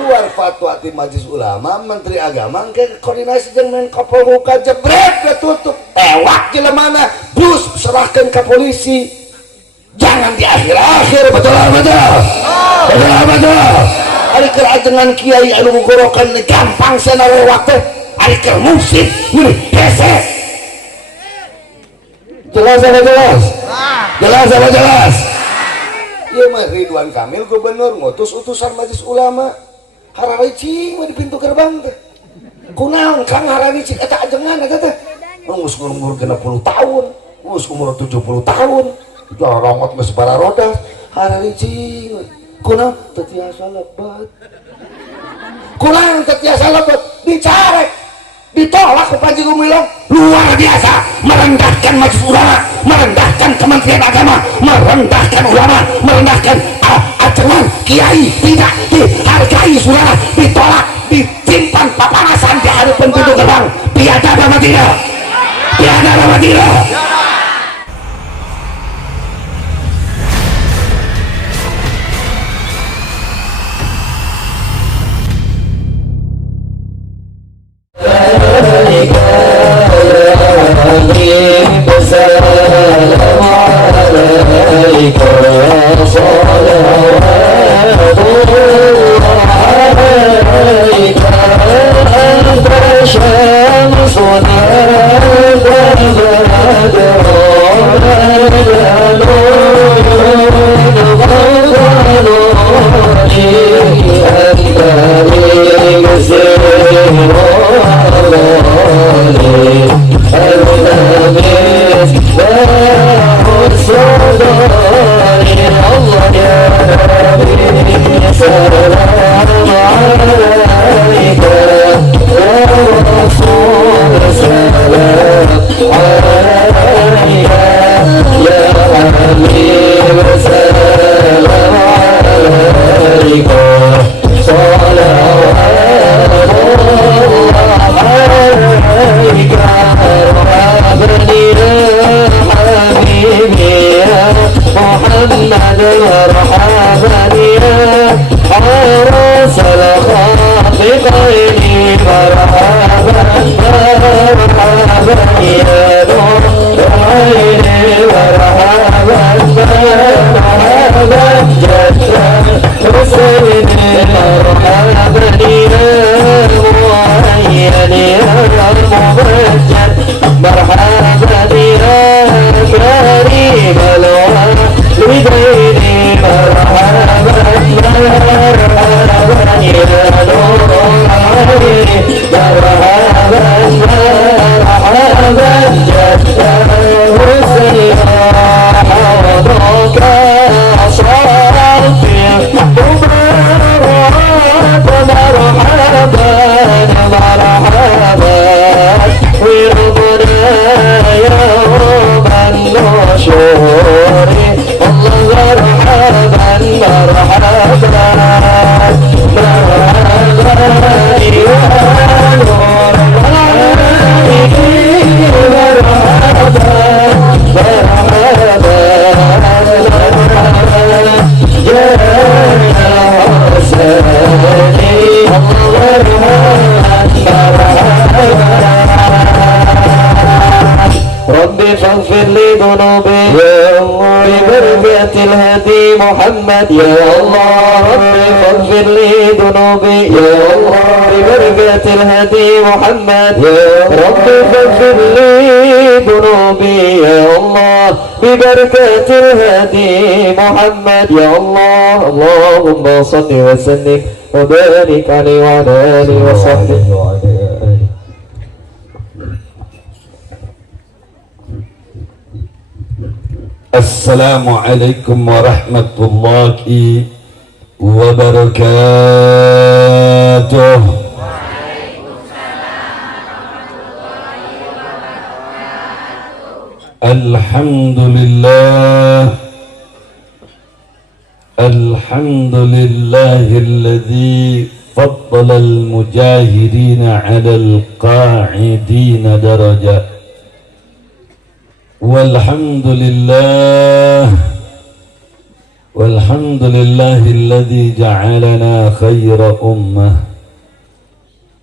keluar fatwa di Majelis Ulama, Menteri Agama ke koordinasi dengan Menko Polhukam jebret ketutup tewak jelemana bus serahkan ke polisi. Jangan di akhir-akhir, betul ari keur ajengan kiai anu ngogorokan gampang senawe waktu ari keur musik ini hese. Jelas ieu mah Ridwan Kamil gubernur ngutus utusan Majelis Ulama hararicing di pintu gerbang teh kunaon Kang hararicing eta ajengan eta teh geus umur 60 tahun geus umur 70 tahun jarongot geus bara roda hararicing kunaon teu tiasa lebat dicarek ditolak ke Panji Gumilang luar biasa merendahkan Majelis Ulama, merendahkan Kementerian Agama, merendahkan ulama, merendahkan ajengan kiai, tidak dihargai, saudara, ditolak, disimpan papanasan di hadapan pintu gerbang. Biadab apa tidak? محمد يا الله ربي فاغفر لي ذنوبي يا الله ببركة الهدي محمد يا ربي فاغفر لي ذنوبي يا الله ببركة الهدي محمد يا الله اللهم صل وسلم وبارك عليه وعلى آله وصحبه Assalamualaikum warahmatullahi wabarakatuh. Alhamdulillah, alhamdulillahilladzi faddala al-mujahidina 'ala al-qa'idina darajat. Walhamdulillah والحمد لله الذي جعلنا خير أمة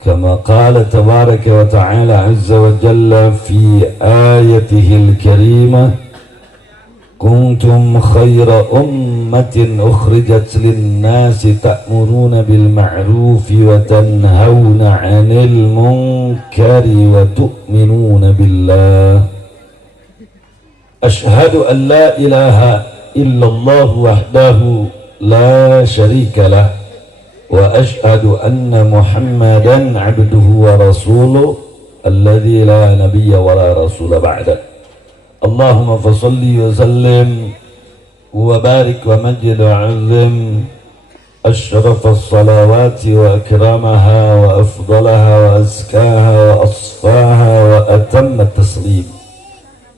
كما قال تبارك وتعالى عز وجل في آيته الكريمة كنتم خير أمة أخرجت للناس تأمرون بالمعروف وتنهون عن المنكر وتؤمنون بالله أشهد أن لا إله إلا الله وحده لا شريك له وأشهد أن محمدا عبده ورسوله الذي لا نبي ولا رسول بعده اللهم فصل وسلم وبارك ومجد وعظم أشرف الصلوات وأكرمها وأفضلها وأزكاها وأصفاها وأتم التسليم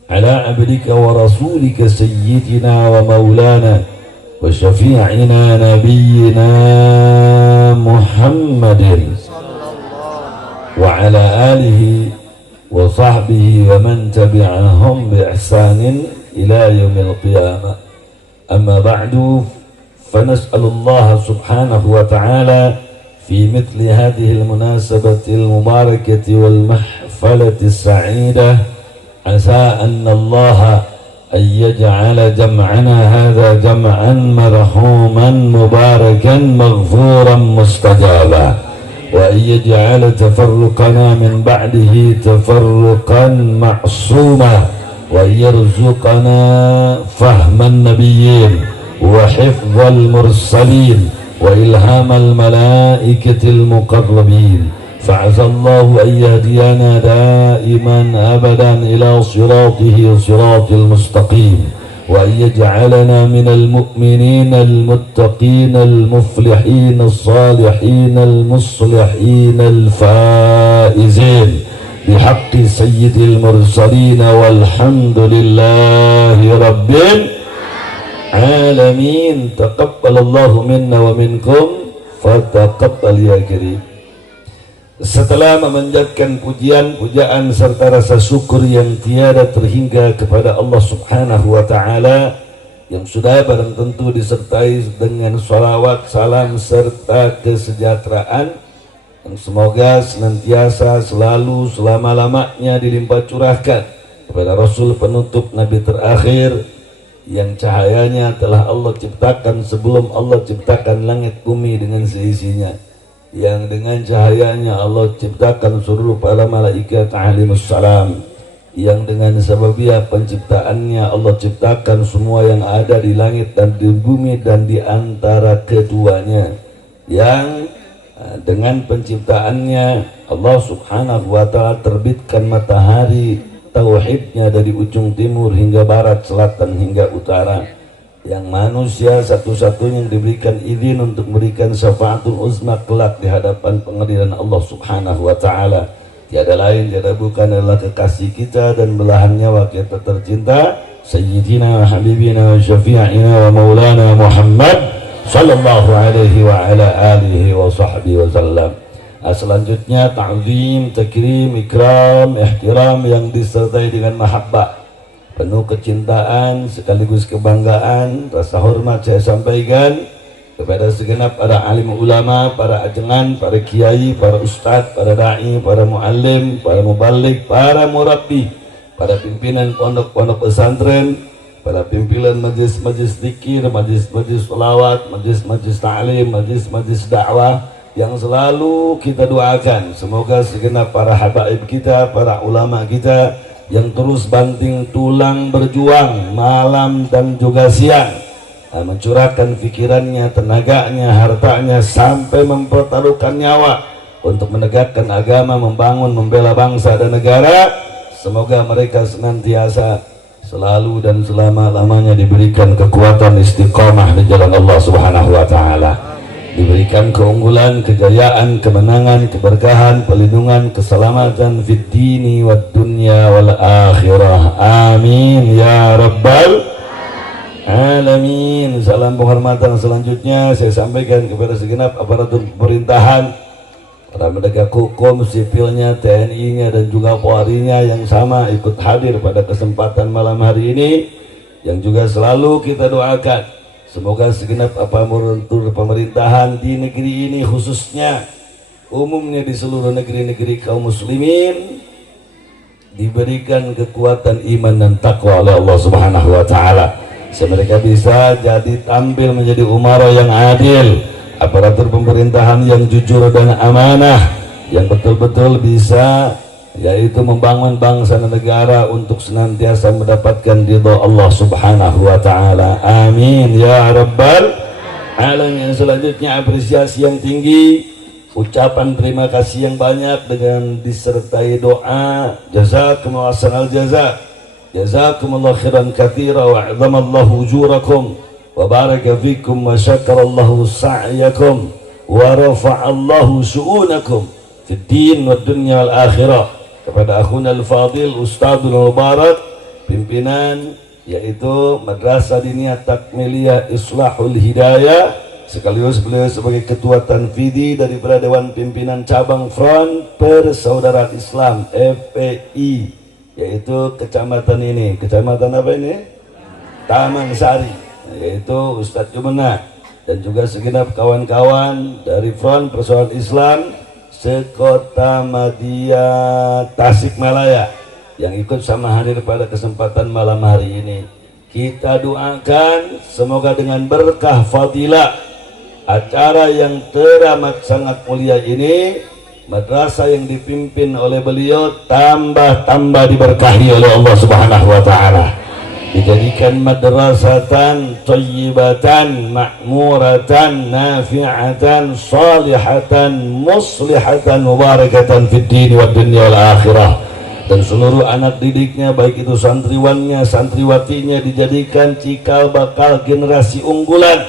على عبدك ورسولك سيدنا ومولانا وشفيعنا نبينا محمد وعلى آله وصحبه ومن تبعهم بإحسان إلى يوم القيامة أما بعد فنسأل الله سبحانه وتعالى في مثل هذه المناسبة المباركة والمحفلة السعيدة عسى أن الله أن يجعل جمعنا هذا جمعا مرحوما مباركا مغفورا مستجابا وأن يجعل تفرقنا من بعده تفرقا معصوما وأن يرزقنا فهم النبيين وحفظ المرسلين وإلهام الملائكة المقربين فعسى الله أن يهدينا دائما أبدا إلى صراطه صراط المستقيم وأن يجعلنا من المؤمنين المتقين المفلحين الصالحين المصلحين الفائزين بحق سيد المرسلين والحمد لله رب العالمين تقبل الله منا ومنكم فتقبل يا كريم. Setelah memanjatkan pujian-pujaan serta rasa syukur yang tiada terhingga kepada Allah Subhanahu wa Ta'ala yang sudah barang tentu disertai dengan salawat, salam serta kesejahteraan yang semoga senantiasa selalu selama-lamanya dilimpah curahkan kepada Rasul penutup Nabi terakhir yang cahayanya telah Allah ciptakan sebelum Allah ciptakan langit bumi dengan seisinya, yang dengan cahayanya Allah ciptakan seluruh para malaikat alaihimus salam, yang dengan sebabnya penciptaannya Allah ciptakan semua yang ada di langit dan di bumi dan di antara keduanya, yang dengan penciptaannya Allah subhanahu wa ta'ala terbitkan matahari tauhidnya dari ujung timur hingga barat, selatan hingga utara, yang manusia satu-satunya yang diberikan izin untuk memberikan syafaatul uzma kelak di hadapan pengadilan Allah Subhanahu wa Ta'ala. Tiada lain, tiada bukan adalah kekasih kita dan belahan nyawa kita tercinta, Sayyidina wa Habibina wa Syafi'ina wa Maulana Muhammad sallallahu alaihi wa ala alihi wa sahbihi wa sallam. Selanjutnya ta'zim, takrim, ikram, ihtiram yang disertai dengan mahabbah, penuh kecintaan sekaligus kebanggaan, rasa hormat saya sampaikan kepada segenap para alim ulama, para ajengan, para kiai, para ustadz, para da'i, para muallim, para mubalik, para murabbi, para pimpinan pondok-pondok pesantren, para pimpinan majlis-majlis zikir, majlis-majlis sholawat, majlis-majlis ta'lim, majlis-majlis dakwah yang selalu kita doakan. Semoga segenap para habaib kita, para ulama kita yang terus banting tulang berjuang malam dan juga siang, mencurahkan pikirannya, tenaganya, hartanya sampai mempertaruhkan nyawa untuk menegakkan agama, membangun, membela bangsa dan negara. Semoga mereka senantiasa selalu dan selama-lamanya diberikan kekuatan istiqamah di jalan Allah Subhanahu wa Ta'ala, diberikan keunggulan, kejayaan, kemenangan, keberkahan, pelindungan, keselamatan fid dini wad dunya wal akhirah. Amin ya rabbal alamin. Salam penghormatan selanjutnya saya sampaikan kepada segenap aparatur pemerintahan, para penegak hukum, sipilnya, TNI-nya dan juga Polri-nya yang sama ikut hadir pada kesempatan malam hari ini, yang juga selalu kita doakan Semoga segenap aparatur pemerintahan di negeri ini khususnya umumnya di seluruh negeri-negeri kaum muslimin diberikan kekuatan iman dan takwa oleh Allah Subhanahu wa taala. Mereka bisa jadi tampil menjadi umara yang adil, aparatur pemerintahan yang jujur dan amanah, yang betul-betul bisa yaitu membangun bangsa dan negara untuk senantiasa mendapatkan ridha Allah Subhanahu wa taala. Amin ya rabbal alamin. Selanjutnya apresiasi yang tinggi, ucapan terima kasih yang banyak dengan disertai doa. Jazakumullahu ahsanal jaza, jazakumullahu khairan katsira wa a'zamallahu ujurakum wa baraka fikum wa syakarallahu sa'yakum wa rafa'allahu syu'unakum fid din wad dunya wal akhirah. Kepada akhuna al-fadil Ustadzul Mubarak, pimpinan yaitu Madrasah Diniyah Takmiliyah Islahul Hidayah, sekaligus beliau sebagai ketua tanfidi daripada Dewan Pimpinan Cabang Front Persaudaraan Islam FPI, yaitu kecamatan ini, kecamatan apa ini? Taman Sari, yaitu Ustadz Jumena, dan juga segenap kawan-kawan dari Front Persaudaraan Islam sekota Madia Tasikmalaya yang ikut sama hadir pada kesempatan malam hari ini. Kita doakan semoga dengan berkah fadilah acara yang teramat sangat mulia ini, madrasah yang dipimpin oleh beliau tambah diberkahi oleh Allah Subhanahu wa taala, dijadikan madrasatan thayyibatan ma'muratan nafi'atan salihatan muslihatan mubarakatan fid din wad dunya wal akhirah. Dan seluruh anak didiknya baik itu santriwannya santriwatinya dijadikan cikal bakal generasi unggulan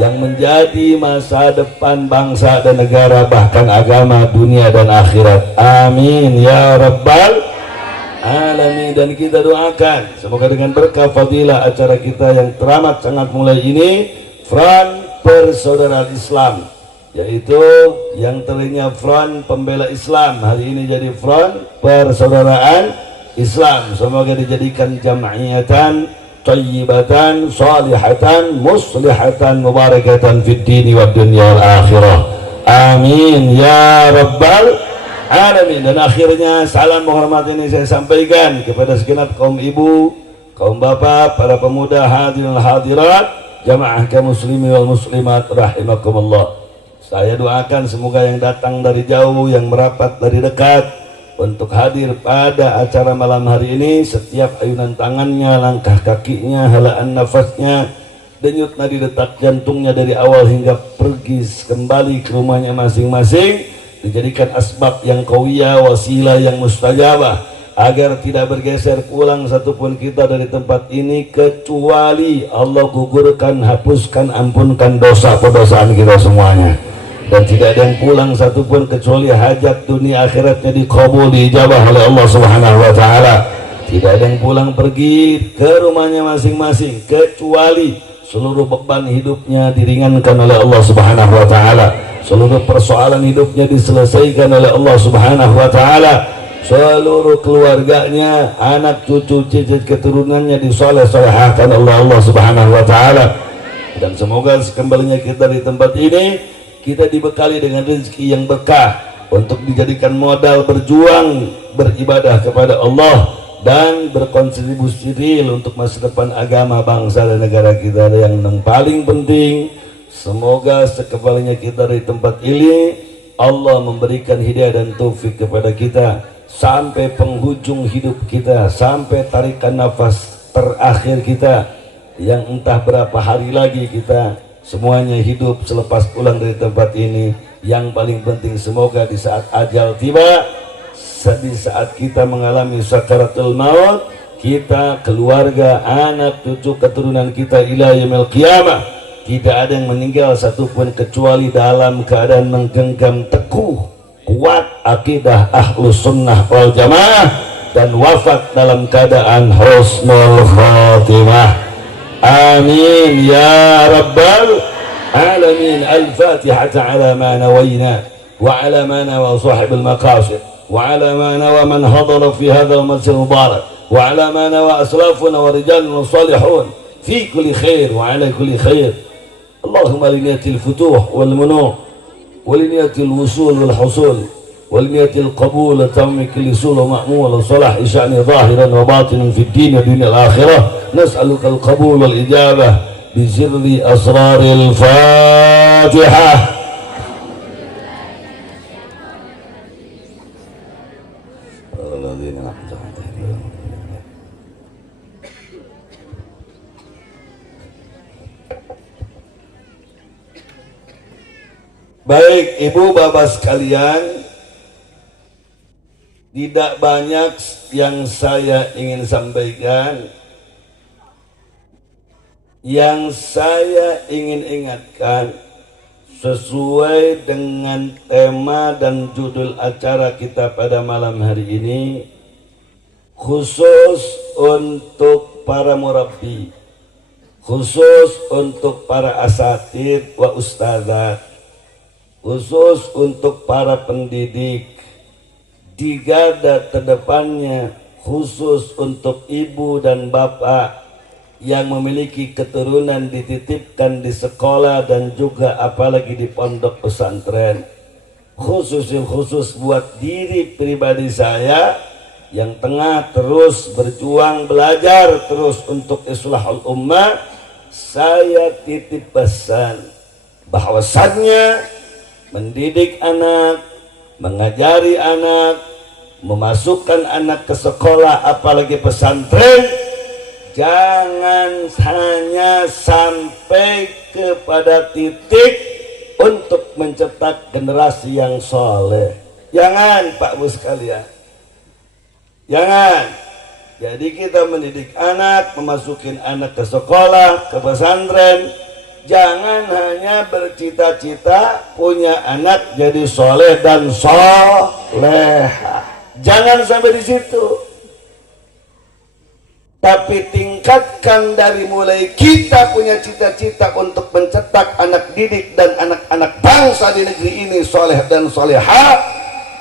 yang menjadi masa depan bangsa dan negara, bahkan agama, dunia dan akhirat. Amin ya rabbal alamin. Dan kita doakan semoga dengan berkah fadilah acara kita yang teramat sangat mulai ini, Front Persaudaraan Islam, yaitu yang tadinya Front Pembela Islam, hari ini jadi Front Persaudaraan Islam. Semoga dijadikan jam'iyatan thayyibatan salihatan muslihatan mubarakatan fid dini wad dunya wal akhirah. Amin ya rabbal alamin. Dan akhirnya salam hormat ini saya sampaikan kepada segenap kaum ibu, kaum bapak, para pemuda hadirin hadirat, jamaah kaum muslimin wal muslimat rahimakumullah. Saya doakan semoga yang datang dari jauh, yang merapat dari dekat untuk hadir pada acara malam hari ini, setiap ayunan tangannya, langkah kakinya, helaan nafasnya, denyut nadi detak jantungnya dari awal hingga pergi kembali ke rumahnya masing-masing dijadikan asbab yang qawiyah, wasilah yang mustajabah, agar tidak bergeser pulang satupun kita dari tempat ini kecuali Allah gugurkan, hapuskan, ampunkan dosa pendosaan kita semuanya. Dan tidak ada yang pulang satupun kecuali hajat dunia akhiratnya dikabul, diijabah oleh Allah Subhanahu wa taala. Tidak ada yang pulang pergi ke rumahnya masing-masing kecuali seluruh beban hidupnya diringankan oleh Allah Subhanahu wa taala. Seluruh persoalan hidupnya diselesaikan oleh Allah Subhanahu wa taala. Seluruh keluarganya, anak cucu cicit keturunannya disoleh-solehahkan oleh Allah Subhanahu wa taala. Dan semoga sekembalinya kita di tempat ini kita dibekali dengan rezeki yang berkah untuk dijadikan modal berjuang beribadah kepada Allah dan berkontribusi real untuk masa depan agama, bangsa dan negara kita. Yang paling penting, semoga sekembalinya kita dari tempat ini Allah memberikan hidayah dan taufik kepada kita sampai penghujung hidup kita, sampai tarikan nafas terakhir kita yang entah berapa hari lagi kita semuanya hidup selepas pulang dari tempat ini. Yang paling penting semoga di saat ajal tiba, di saat kita mengalami sakaratul maut, kita, keluarga, anak, cucu, keturunan kita ila yaumil qiyamah, tidak ada yang meninggal satupun kecuali dalam keadaan menggenggam teguh kuat akidah ahlus sunnah wal jamaah dan wafat dalam keadaan husnul khatimah. آمين يا رب العالمين. الفاتحة على ما نوينا وعلى ما نوى صاحب المقاصد وعلى ما نوى من حضر في هذا المجلس المبارك وعلى ما نوى أسلافنا ورجالنا الصالحون في كل خير وعلى كل خير. اللهم لنية الفتوح والمنوع ولنية الوصول والحصول ولنية القبول وتم كل سول ومأمول وصلاح شأن ظاهرا وباطنا في الدين ودين الآخرة. نسألك القبول والإجابة بسر أسرار الفاتحة. Baik ibu bapak sekalian, tidak banyak yang saya ingin sampaikan. Yang saya ingin ingatkan sesuai dengan tema dan judul acara kita pada malam hari ini, khusus untuk para murabbi, khusus untuk para asatid wa ustadzat, khusus untuk para pendidik, di garda terdepannya khusus untuk ibu dan bapak yang memiliki keturunan dititipkan di sekolah dan juga apalagi di pondok pesantren. Khusus buat diri pribadi saya yang tengah terus berjuang belajar terus untuk islahul ummah, saya titip pesan bahwasannya mendidik anak, mengajari anak, memasukkan anak ke sekolah apalagi pesantren, jangan hanya sampai kepada titik untuk mencetak generasi yang soleh. Jangan Pak Bu sekalian, jangan. Jadi kita mendidik anak, memasukin anak ke sekolah, ke pesantren, jangan hanya bercita-cita punya anak jadi soleh dan soleha. Jangan sampai di situ. Tapi tingkatkan dari mulai kita punya cita-cita untuk mencetak anak didik dan anak-anak bangsa di negeri ini soleh dan soleha,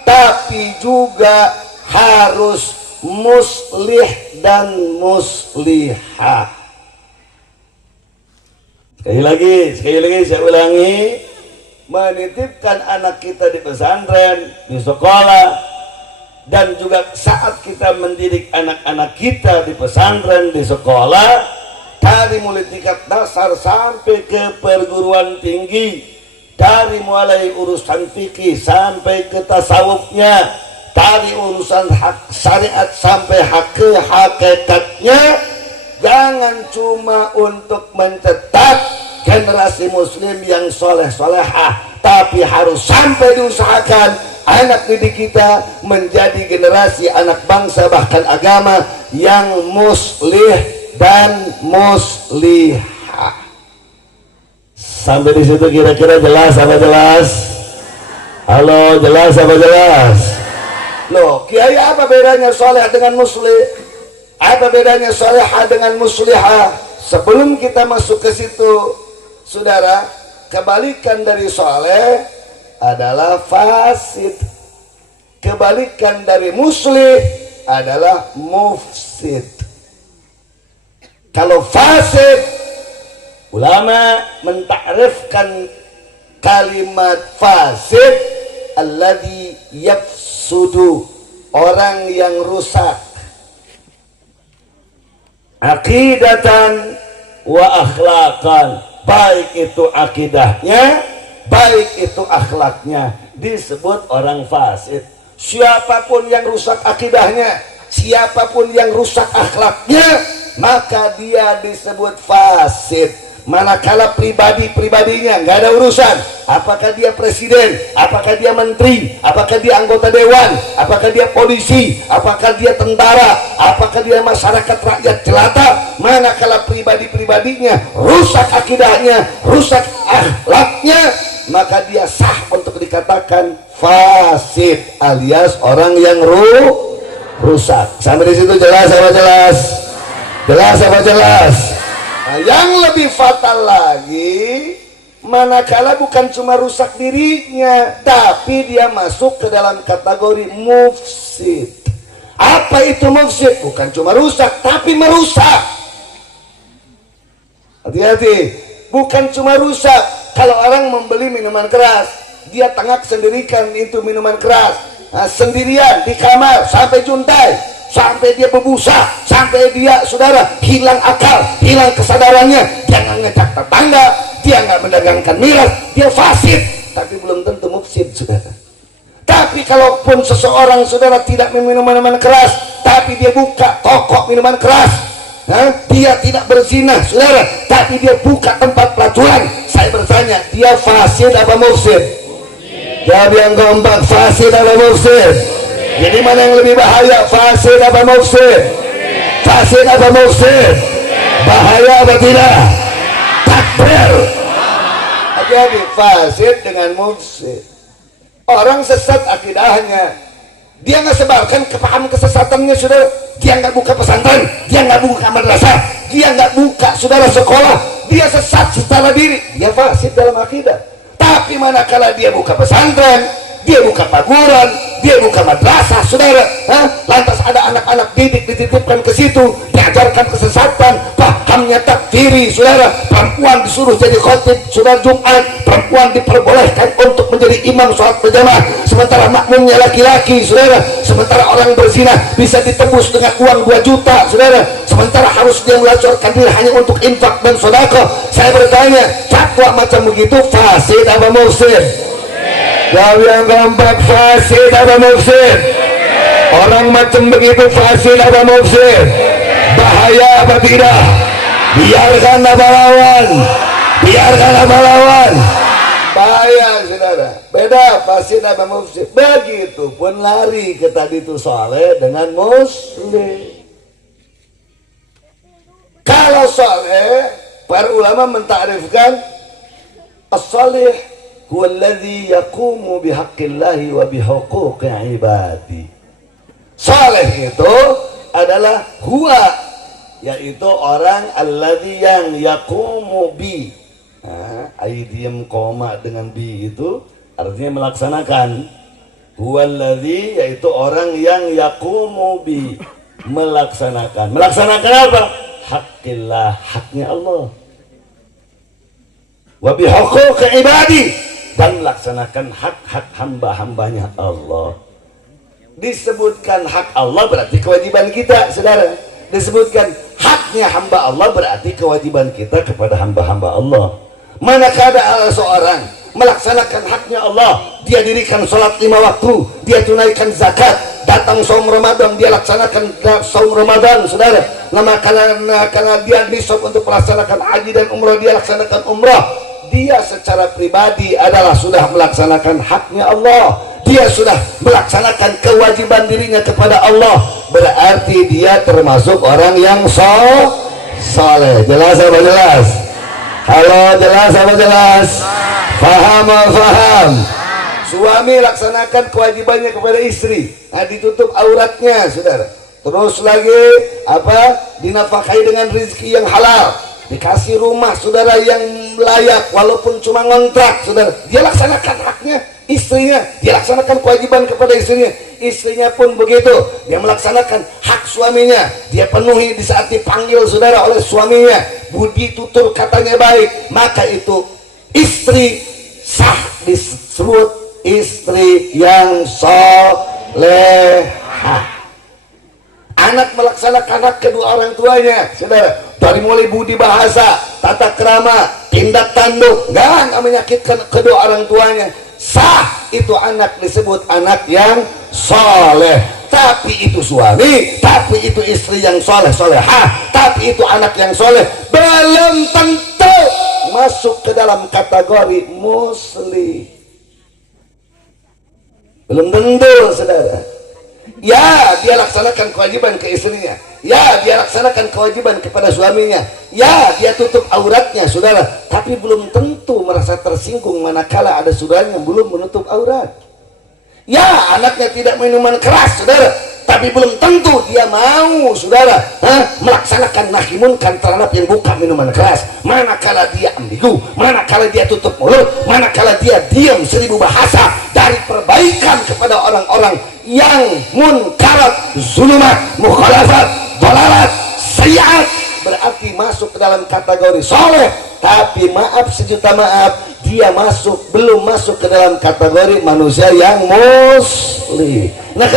tapi juga harus muslih dan muslihah. Sekali lagi saya ulangi, menitipkan anak kita di pesantren, di sekolah, dan juga saat kita mendidik anak-anak kita di pesantren, di sekolah, dari mulai tingkat dasar sampai ke perguruan tinggi, dari mulai urusan fikih sampai ke tasawufnya, dari urusan hak syariat sampai hakikatnya, jangan cuma untuk mencetak generasi muslim yang soleh-solehah, tapi harus sampai diusahakan anak didik kita menjadi generasi anak bangsa bahkan agama yang muslih dan muslihah. Sampai di situ kira-kira jelas apa jelas? Halo, jelas apa jelas? Loh, kiai apa bedanya soleh dengan muslih? Apa bedanya solehah dengan muslihah? Sebelum kita masuk ke situ, saudara, kebalikan dari soleh adalah fasid, kebalikan dari muslih adalah mufsid. Kalau fasid, ulama mentakrifkan kalimat fasid alladzi yafsudu, orang yang rusak aqidatan wa akhlaqan, baik itu akidahnya, baik itu akhlaknya, disebut orang fasid. Siapapun yang rusak akidahnya, siapapun yang rusak akhlaknya, maka dia disebut fasid. Manakala pribadinya nggak ada urusan, apakah dia presiden, apakah dia menteri, apakah dia anggota dewan, apakah dia polisi, apakah dia tentara, apakah dia masyarakat rakyat jelata, manakala pribadinya rusak akidahnya, rusak akhlaknya, maka dia sah untuk dikatakan fasid alias orang yang rusak. Sampai di situ jelas apa jelas? Jelas apa jelas? Nah, yang lebih fatal lagi, manakala bukan cuma rusak dirinya, tapi dia masuk ke dalam kategori mufsid. Apa itu mufsid? Bukan cuma rusak, tapi merusak. Hati-hati, bukan cuma rusak. Kalau orang membeli minuman keras, dia tengah sendirikan itu minuman keras, nah, sendirian di kamar sampai juntai, sampai dia berbusa, sampai dia saudara hilang akal, hilang kesadarannya. Dia nggak ngecek tetangga, dia nggak mendagangkan miras, dia fasid, tapi belum tentu mufsid saudara. Tapi kalaupun seseorang saudara tidak minum minuman keras, tapi dia buka toko minuman keras, dia tidak berzina saudara, tapi dia buka tempat pelacuran, saya bertanya, dia fasid apa mufsid? Jawab yang kompak, fasid apa mufsid? Jadi mana yang lebih bahaya, fasid apa mufsid? Fasid apa mufsid? Bahaya apa tidak? Takbir. Hati-hati, fasid dengan mufsid. Orang sesat akidahnya, dia nggak sebarkan kepahaman kesesatannya saudara. Dia nggak buka pesantren, dia nggak buka madrasah, dia nggak buka saudara sekolah, dia sesat secara diri, dia fasid dalam akidah. Tapi manakala dia buka pesantren, dia buka paguran, dia buka madrasah saudara, lantas ada anak-anak didik dititipkan ke situ, diajarkan kesesatan, pahamnya takfiri saudara, perempuan disuruh jadi khotib saudara Jumat, perempuan diperbolehkan untuk menjadi imam sholat berjamaah, sementara makmumnya laki-laki saudara, sementara orang berzina bisa ditebus dengan uang 2 juta saudara, sementara harus dia melacurkan diri hanya untuk infak dan sedekah. Saya bertanya, fatwa macam begitu fasid apa mufsid? Jawab yang kompak, fasid apa mufsid? Orang macam begitu fasid apa mufsid? Bahaya apa tidak? Biarkan apa lawan? Biarkan apa lawan? Bahaya saudara. Beda fasid apa mufsid. Begitupun lari ke tadi itu soleh dengan muslim. Kalau soleh, para ulama mentakrifkan as-salih huwa alladhi yaqumu bihaqqillahi wa bihuquqi ibadi. Saleh itu adalah huwa, yaitu orang alladhi yang yaqumu bi. Aidiyam koma dengan bi itu artinya melaksanakan. Huwa alladhi, yaitu orang yang yaqumu bi, melaksanakan. Melaksanakan apa? Haqqillah, haknya Allah. Wa bihuquqi ibadi, dan melaksanakan hak-hak hamba-hambanya Allah. Disebutkan hak Allah berarti kewajiban kita saudara. Disebutkan haknya hamba Allah berarti kewajiban kita kepada hamba-hamba Allah. Manakala ada seorang melaksanakan haknya Allah, dia dirikan sholat 5 waktu, dia tunaikan zakat, datang saum Ramadan dia laksanakan saum Ramadan saudara. Karena dia nisab untuk melaksanakan haji dan umrah, dia laksanakan umrah. Dia secara pribadi adalah sudah melaksanakan haknya Allah, dia sudah melaksanakan kewajiban dirinya kepada Allah, berarti dia termasuk orang yang soleh. Jelas apa jelas? Halo, jelas apa jelas? Faham apa faham? Suami laksanakan kewajibannya kepada istri, ditutup auratnya saudara, terus lagi dinafkahi dengan rezeki yang halal, dikasih rumah saudara yang layak walaupun cuma ngontrak saudara, dia laksanakan haknya istrinya, dia laksanakan kewajiban kepada istrinya. Istrinya pun begitu, dia melaksanakan hak suaminya, dia penuhi di saat dipanggil saudara oleh suaminya, budi tutur katanya baik, maka itu istri sah, disebut istri yang solehah. Anak melaksanakan hak kedua orang tuanya saudara, dari mulai budi bahasa, tata krama, tindak tanduk, nggak menyakitkan kedua orang tuanya, sah, itu anak disebut anak yang soleh. Tapi itu suami, tapi itu istri yang soleh solehah, tapi itu anak yang soleh, belum tentu masuk ke dalam kategori muslim. Belum tentu saudara. Ya, dia laksanakan kewajiban ke istrinya, ya dia laksanakan kewajiban kepada suaminya, ya dia tutup auratnya saudara, tapi belum tentu merasa tersinggung manakala ada saudaranya yang belum menutup aurat. Ya, anaknya tidak minuman keras saudara, tapi belum tentu dia mau saudara melaksanakan nahi munkar terhadap yang bukan minuman keras. Manakala dia ambigu, manakala dia tutup mulut, manakala dia diam 1000 bahasa dari perbaikan kepada orang-orang yang munkarat, zulumat, mukhalafat, dalalat, sayyiat, berarti masuk ke dalam kategori soleh, tapi maaf sejuta maaf, dia belum masuk ke dalam kategori manusia yang muslim. Nah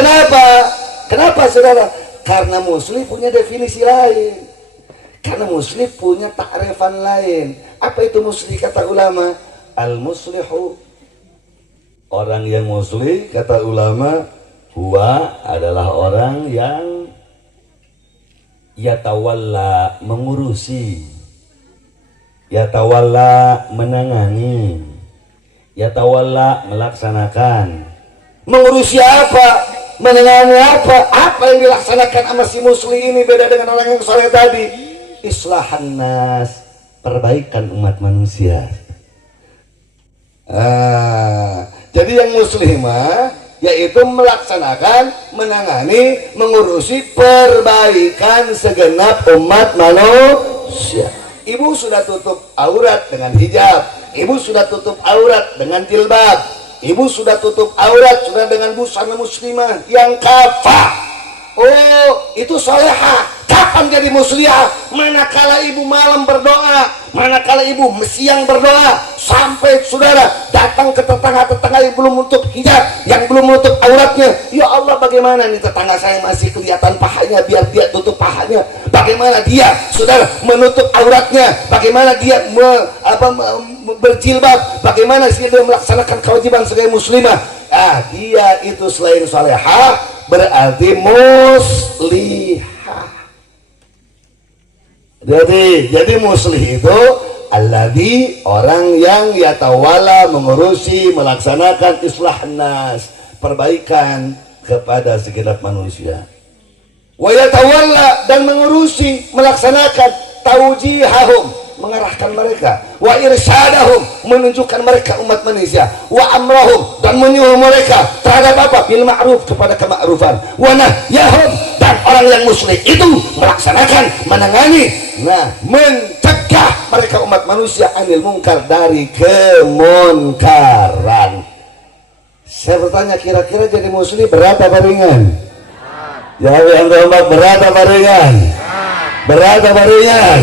kenapa saudara? Karena muslim punya definisi lain, karena muslim punya takrifan lain. Apa itu muslim kata ulama? Al muslihu, orang yang muslim kata ulama, huwa adalah orang yang yatawalla, mengurusi, yatawalla, menangani, yatawalla, melaksanakan. Mengurusi apa? Menangani apa? Apa yang dilaksanakan sama si muslim ini beda dengan orang yang soleh tadi? Islahan nas, perbaikan umat manusia. Jadi yang muslimah yaitu melaksanakan, menangani, mengurusi perbaikan segenap umat manusia. Ibu sudah tutup aurat dengan hijab, ibu sudah tutup aurat dengan jilbab, ibu sudah tutup aurat sudah dengan busana muslimah yang kafah. Oh, itu solehah. Kapan jadi musliah? Manakala ibu malam berdoa, manakala ibu siang berdoa, sampai saudara datang ke tetangga-tetangga yang belum menutup hijab, yang belum menutup auratnya. Ya Allah, bagaimana nih tetangga saya masih kelihatan pahanya, biar dia tutup pahanya. Bagaimana dia saudara menutup auratnya, bagaimana dia berjilbab, bagaimana dia melaksanakan kewajiban sebagai muslimah. Dia itu selain salehah berarti muslihah. Jadi muslih itu alladzi, orang yang yatawala, mengurusi, melaksanakan islah nas, perbaikan kepada segenap manusia. Wa yatawalla, dan mengurusi, melaksanakan taujihahum, mengarahkan mereka, wa irsyadahum, menunjukkan mereka umat manusia, wa amrahum, dan menyuruh mereka terhadap apa? Bil ma'ruf, kepada kemakrufan, wa nahyahum, dan orang yang muslim itu melaksanakan, menangani, mencegah mereka umat manusia anil mungkar, dari kemunkaran. Saya bertanya, kira-kira jadi muslim berat apa ringan? Jawab yang keempat, berat apa ringan? Berat apa ringan?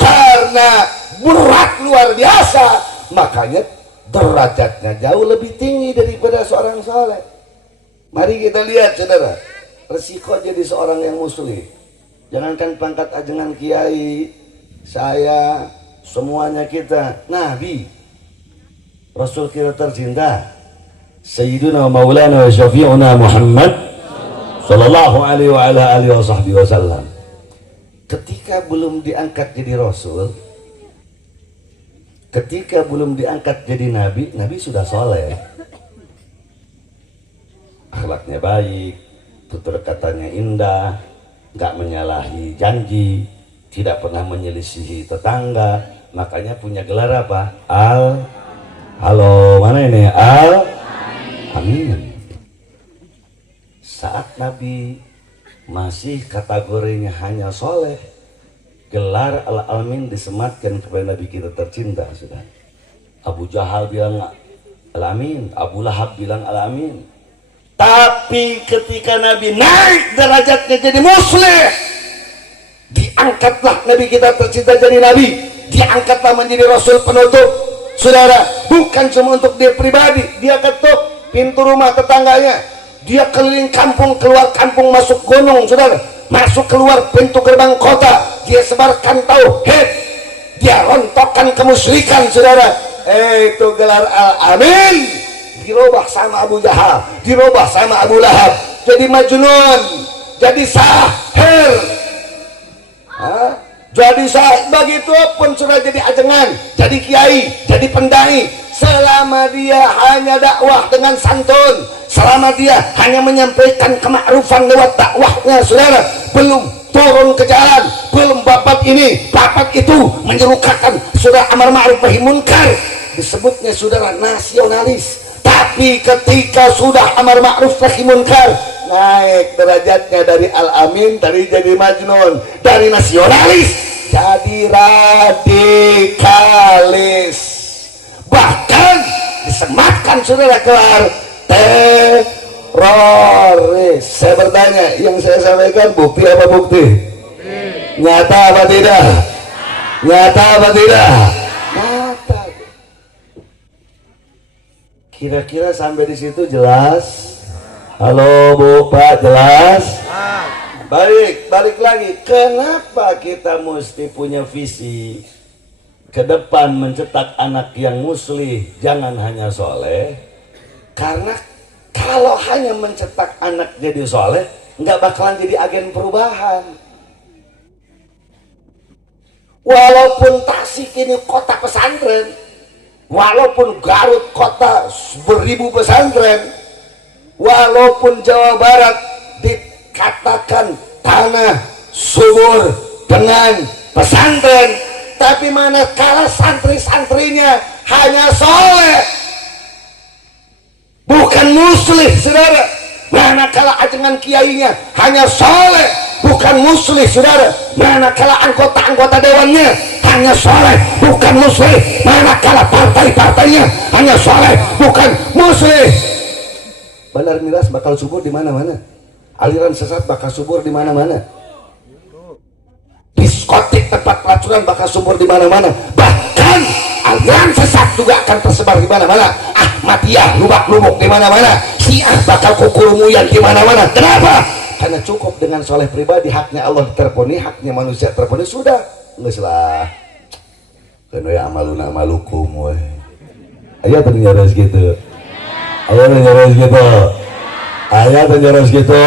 Karena berat luar biasa, makanya derajatnya jauh lebih tinggi daripada seorang soleh. Mari kita lihat saudara, resiko jadi seorang yang muslim. Jangankan pangkat ajengan kiai, saya, semuanya kita, Nabi, Rasul kita tercinta, Sayyiduna Maulana wa Syafi'una Muhammad sallallahu alaihi wa ala alihi wa sahbihi wasallam, ketika belum diangkat jadi Rasul, ketika belum diangkat jadi Nabi, Nabi sudah soleh, akhlaknya baik, tutur katanya indah, gak menyalahi janji, tidak pernah menyelisihi tetangga, makanya punya gelar apa? Amin. Saat Nabi masih kategorinya hanya soleh, gelar Al-Amin disematkan kepada Nabi kita tercinta. Sudah Abu Jahal bilang Al-Amin, Abu Lahab bilang Al-Amin. Tapi ketika Nabi naik derajatnya jadi muslim, diangkatlah Nabi kita tercinta jadi Nabi, diangkatlah menjadi Rasul penutup. Saudara, bukan cuma untuk dia pribadi, dia ketuk pintu rumah tetangganya, dia keliling kampung, keluar kampung, masuk gunung, saudara, masuk keluar pintu gerbang kota, dia sebarkan tauhid, dia rontokkan kemusyrikan, saudara. Itu gelar Al-Amin dirubah sama Abu Jahal, dirubah sama Abu Lahab, jadi Majnun, jadi sahir, jadi sahir. Begitu pun sudah jadi ajengan, jadi kiai, jadi pendai, selama dia hanya dakwah dengan santun, selama dia hanya menyampaikan kemakrufan lewat dakwahnya, saudara, belum turun ke jalan, belum babat ini, babat itu, menyerukakan sudah amar ma'ruf nahi munkar, disebutnya saudara nasionalis. Tapi ketika sudah amar ma'ruf nahi munkar, naik derajatnya dari Al-Amin, dari jadi Majnun, dari nasionalis jadi radikalis, bahkan disematkan saudara gelar teroris. Saya bertanya, yang saya sampaikan bukti apa bukti? Nyata apa tidak? Nyata apa tidak? Nyata. Kira-kira sampai di situ jelas? Halo Bu, Pak, jelas? Balik lagi. Kenapa kita mesti punya visi ke depan mencetak anak yang muslih, jangan hanya soleh? Karena kalau hanya mencetak anak jadi soleh, nggak bakalan jadi agen perubahan. Walaupun Tasik ini kota pesantren, walaupun Garut kota beribu pesantren, walaupun Jawa Barat dikatakan tanah subur dengan pesantren, tapi manakala santri-santrinya hanya soleh, bukan muslih, saudara. Manakala ajengan kiainya hanya soleh, bukan muslih, saudara. Manakala anggota-anggota dewannya hanya soleh, bukan muslih. Manakala partai-partainya hanya soleh, bukan muslih. Bandar miras bakal subur di mana-mana. Aliran sesat bakal subur di mana-mana. Diskotik tempat pelacuran bakal subur di mana-mana. Bahkan aliran sesat juga akan tersebar di mana-mana. Ahmadiyah lubak-lubuk di mana-mana. Syiah bakal kukurumuyan di mana-mana. Kenapa? Karena cukup dengan soleh pribadi, haknya Allah terpenuhi, haknya manusia terpenuhi, sudah. Nggak salah. Karena ya amaluna amalukum. Ayo ternyata gitu. Ayo ternyata gitu. Ayo ternyata gitu.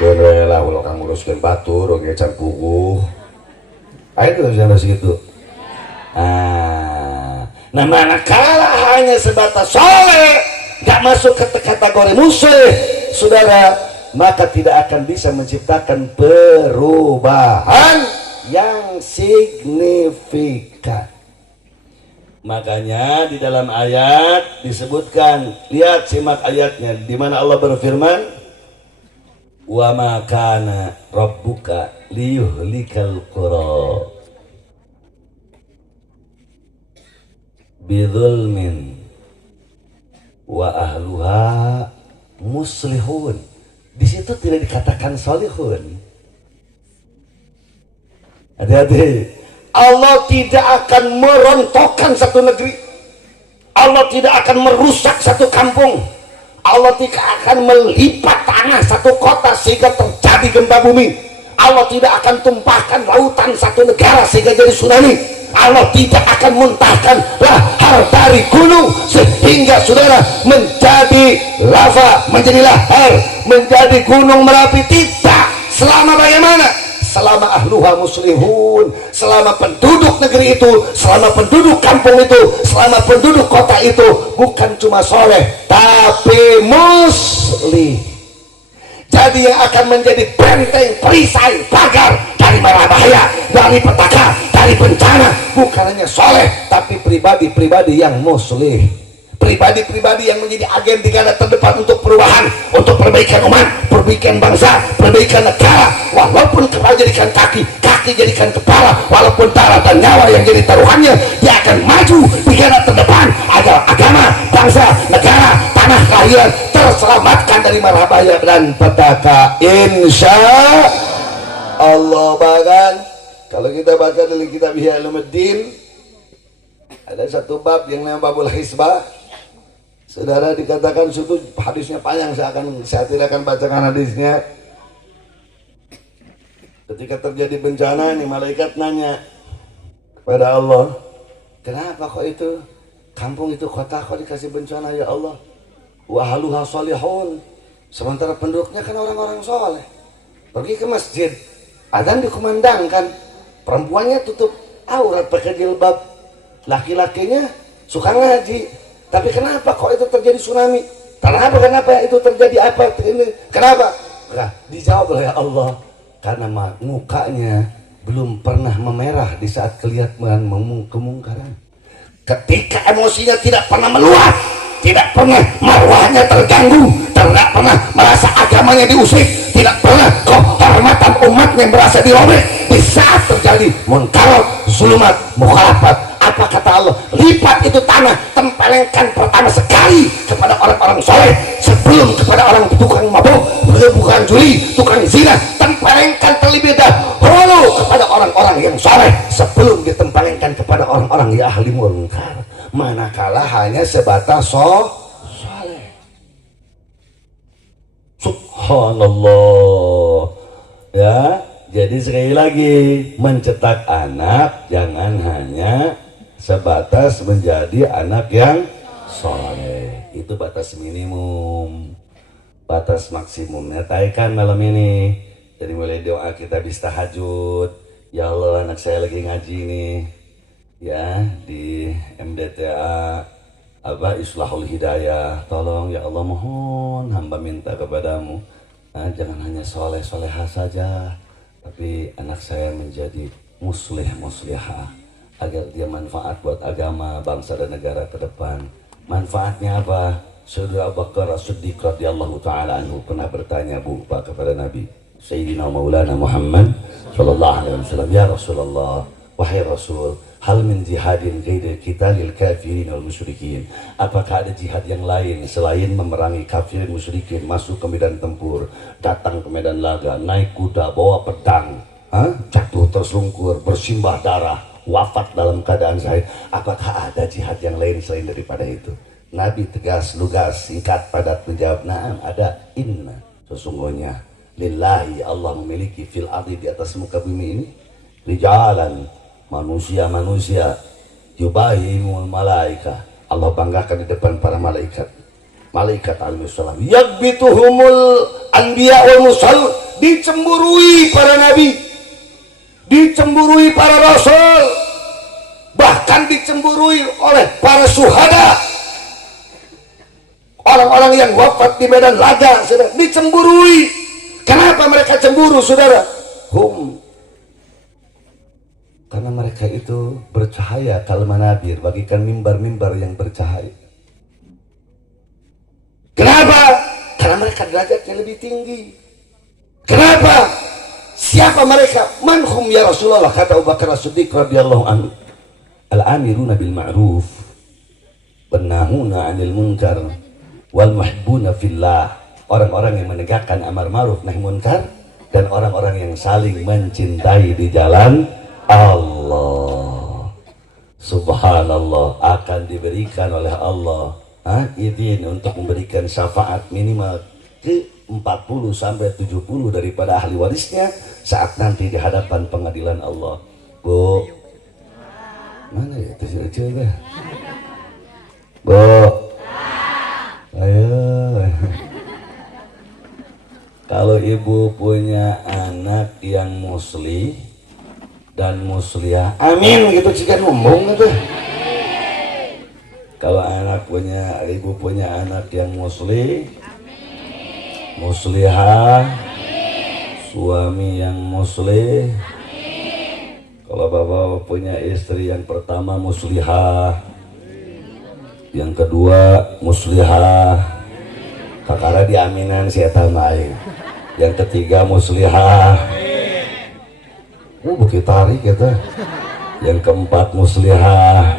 Karena lah kalau kamu uruskan batu, ngecan puguh. Ayo ternyata gitu. Nah, manakala hanya sebatas soleh, gak masuk ke kategori musuh, saudara, maka tidak akan bisa menciptakan perubahan yang signifikan. Makanya di dalam ayat disebutkan, lihat simak ayatnya, di mana Allah berfirman, wa ma kana rabbuka liyuhlikal qura bidzulmin wa ahluha muslihun. Di situ tidak dikatakan solihun. Hati-hati. Allah tidak akan merontokkan satu negeri. Allah tidak akan merusak satu kampung. Allah tidak akan melipat tanah satu kota sehingga terjadi gempa bumi. Allah tidak akan tumpahkan lautan satu negara sehingga jadi tsunami. Allah tidak akan muntahkan lahar dari gunung sehingga saudara menjadi lava, menjadi lahar, menjadi gunung Merapi. Tidak. Selama bagaimana? Selama ahluha muslihun, selama penduduk negeri itu, selama penduduk kampung itu, selama penduduk kota itu bukan cuma soleh tapi muslih. Jadi yang akan menjadi benteng, perisai, pagar dari mara bahaya, dari petaka, dari bencana, bukan hanya soleh tapi pribadi-pribadi yang muslih, pribadi-pribadi yang menjadi agen di garda terdepan untuk perubahan, untuk perbaikan umat, perbaikan bangsa, perbaikan negara. Walaupun kepala jadikan kaki, kaki jadikan kepala, walaupun darah dan nyawa yang jadi taruhannya, dia akan maju di garda terdepan agar agama, bangsa, negara, tanah kelahiran terselamatkan dari mara bahaya dan petaka. Insya Allah. Bahkan kalau kita baca dari kitab Ihya Ulumuddin, ada satu bab yang namanya babul hisbah. Saudara, dikatakan situ hadisnya panjang, saya tidak akan bacakan hadisnya. Ketika terjadi bencana ini, malaikat nanya kepada Allah, kenapa kok itu kampung itu, kota kok dikasih bencana ya Allah? Wa ahluha sholihun, sementara penduduknya kan orang-orang soleh. Pergi ke masjid, adzan dikumandangkan, perempuannya tutup aurat pakai jilbab, laki-lakinya suka ngaji. Tapi kenapa kok itu terjadi tsunami? Kenapa itu terjadi apa? Kenapa? Nah, dijawab oleh Allah, karena mukanya belum pernah memerah di saat kelihatan kemungkaran. Ketika emosinya tidak pernah meluap, tidak pernah marwahnya terganggu, tidak pernah merasa agamanya diusik, tidak pernah kehormatan umatnya merasa dirobek. Di saat terjadi munkarat, zulumat, mukhalafat, apa kata Allah? Lipat itu tanah, tempelengkan pertama sekali kepada orang-orang soleh, sebelum kepada orang tukang mabuk, bukan juli, tukang zina. Tempelengkan terlebih dahulu kepada saleh sebelum ditempelengkan kepada orang-orang yang ahli munkar, manakala hanya sebatas saleh. Subhanallah. Ya, jadi sekali lagi mencetak anak jangan hanya sebatas menjadi anak yang soleh. Itu batas minimum. Batas maksimumnya taikan malam ini. Jadi mulai doa kita bisa tahajud. Ya Allah, anak saya lagi ngaji nih, ya di MDTA Islahul Hidayah. Tolong ya Allah, mohon hamba minta kepadamu, jangan hanya soleh solehah saja, tapi anak saya menjadi muslih muslihah, agar dia manfaat buat agama, bangsa dan negara ke depan. Manfaatnya apa? Saudara Abu Bakar As-Siddiq radhiyallahu taala anhu pernah bertanya kepada Nabi Sayyidina Maulana Muhammad sallallahu alaihi wasallam, ya Rasulullah, wahai Rasul, hal min jihadin ghairi qitalil kafirin wal musyrikin. Apakah ada jihad yang lain selain memerangi kafirin musyrikin, masuk ke medan tempur, datang ke medan laga, naik kuda, bawa pedang, jatuh terselungkur, bersimbah darah, wafat dalam keadaan syahid? Apakah ada jihad yang lain selain daripada itu? Nabi tegas, lugas, singkat, padat menjawab, na'am, ada. Inna, sesungguhnya lillahi, Allah memiliki fil ardi, di atas muka bumi ini, rijalan, manusia-manusia, yubahimul malaika, Allah banggakan di depan para malaikat. Malaikat alaihi salam yagbituhumul anbiya wal mursal, dicemburui para nabi, dicemburui para rasul, bahkan dicemburui oleh para syuhada, orang-orang yang wafat di medan laga, saudara, dicemburui. Kenapa mereka cemburu, saudara? Karena mereka itu bercahaya kal manabir, bagikan mimbar-mimbar yang bercahaya. Kenapa? Karena mereka derajatnya lebih tinggi. Kenapa? Siapa mereka? Manhum ya Rasulullah, kata Abu Bakar As-Siddiq radhiyallahu anhu. Al-amiruna bil ma'ruf, wan-nahuna 'anil munkar, wal muhibbuna fillah. Orang-orang yang menegakkan amar ma'ruf nahi munkar, dan orang-orang yang saling mencintai di jalan Allah. Subhanallah, akan diberikan oleh Allah izin untuk memberikan syafaat minimal ke 40 sampai 70 daripada ahli warisnya saat nanti di hadapan pengadilan Allah. Bu, mana ya itu cerita? Bu, ayo. Kalau ibu punya anak yang musli dan muslihah, amin gitu, jika ngomong gitu. Kalau ibu punya anak yang musli, muslihah, suami yang muslih. Kalau bapak punya istri, yang pertama muslihah, yang kedua muslihah, kakara diaminan sieta main, yang ketiga muslihah, bukit tarik gitu, yang keempat muslihah.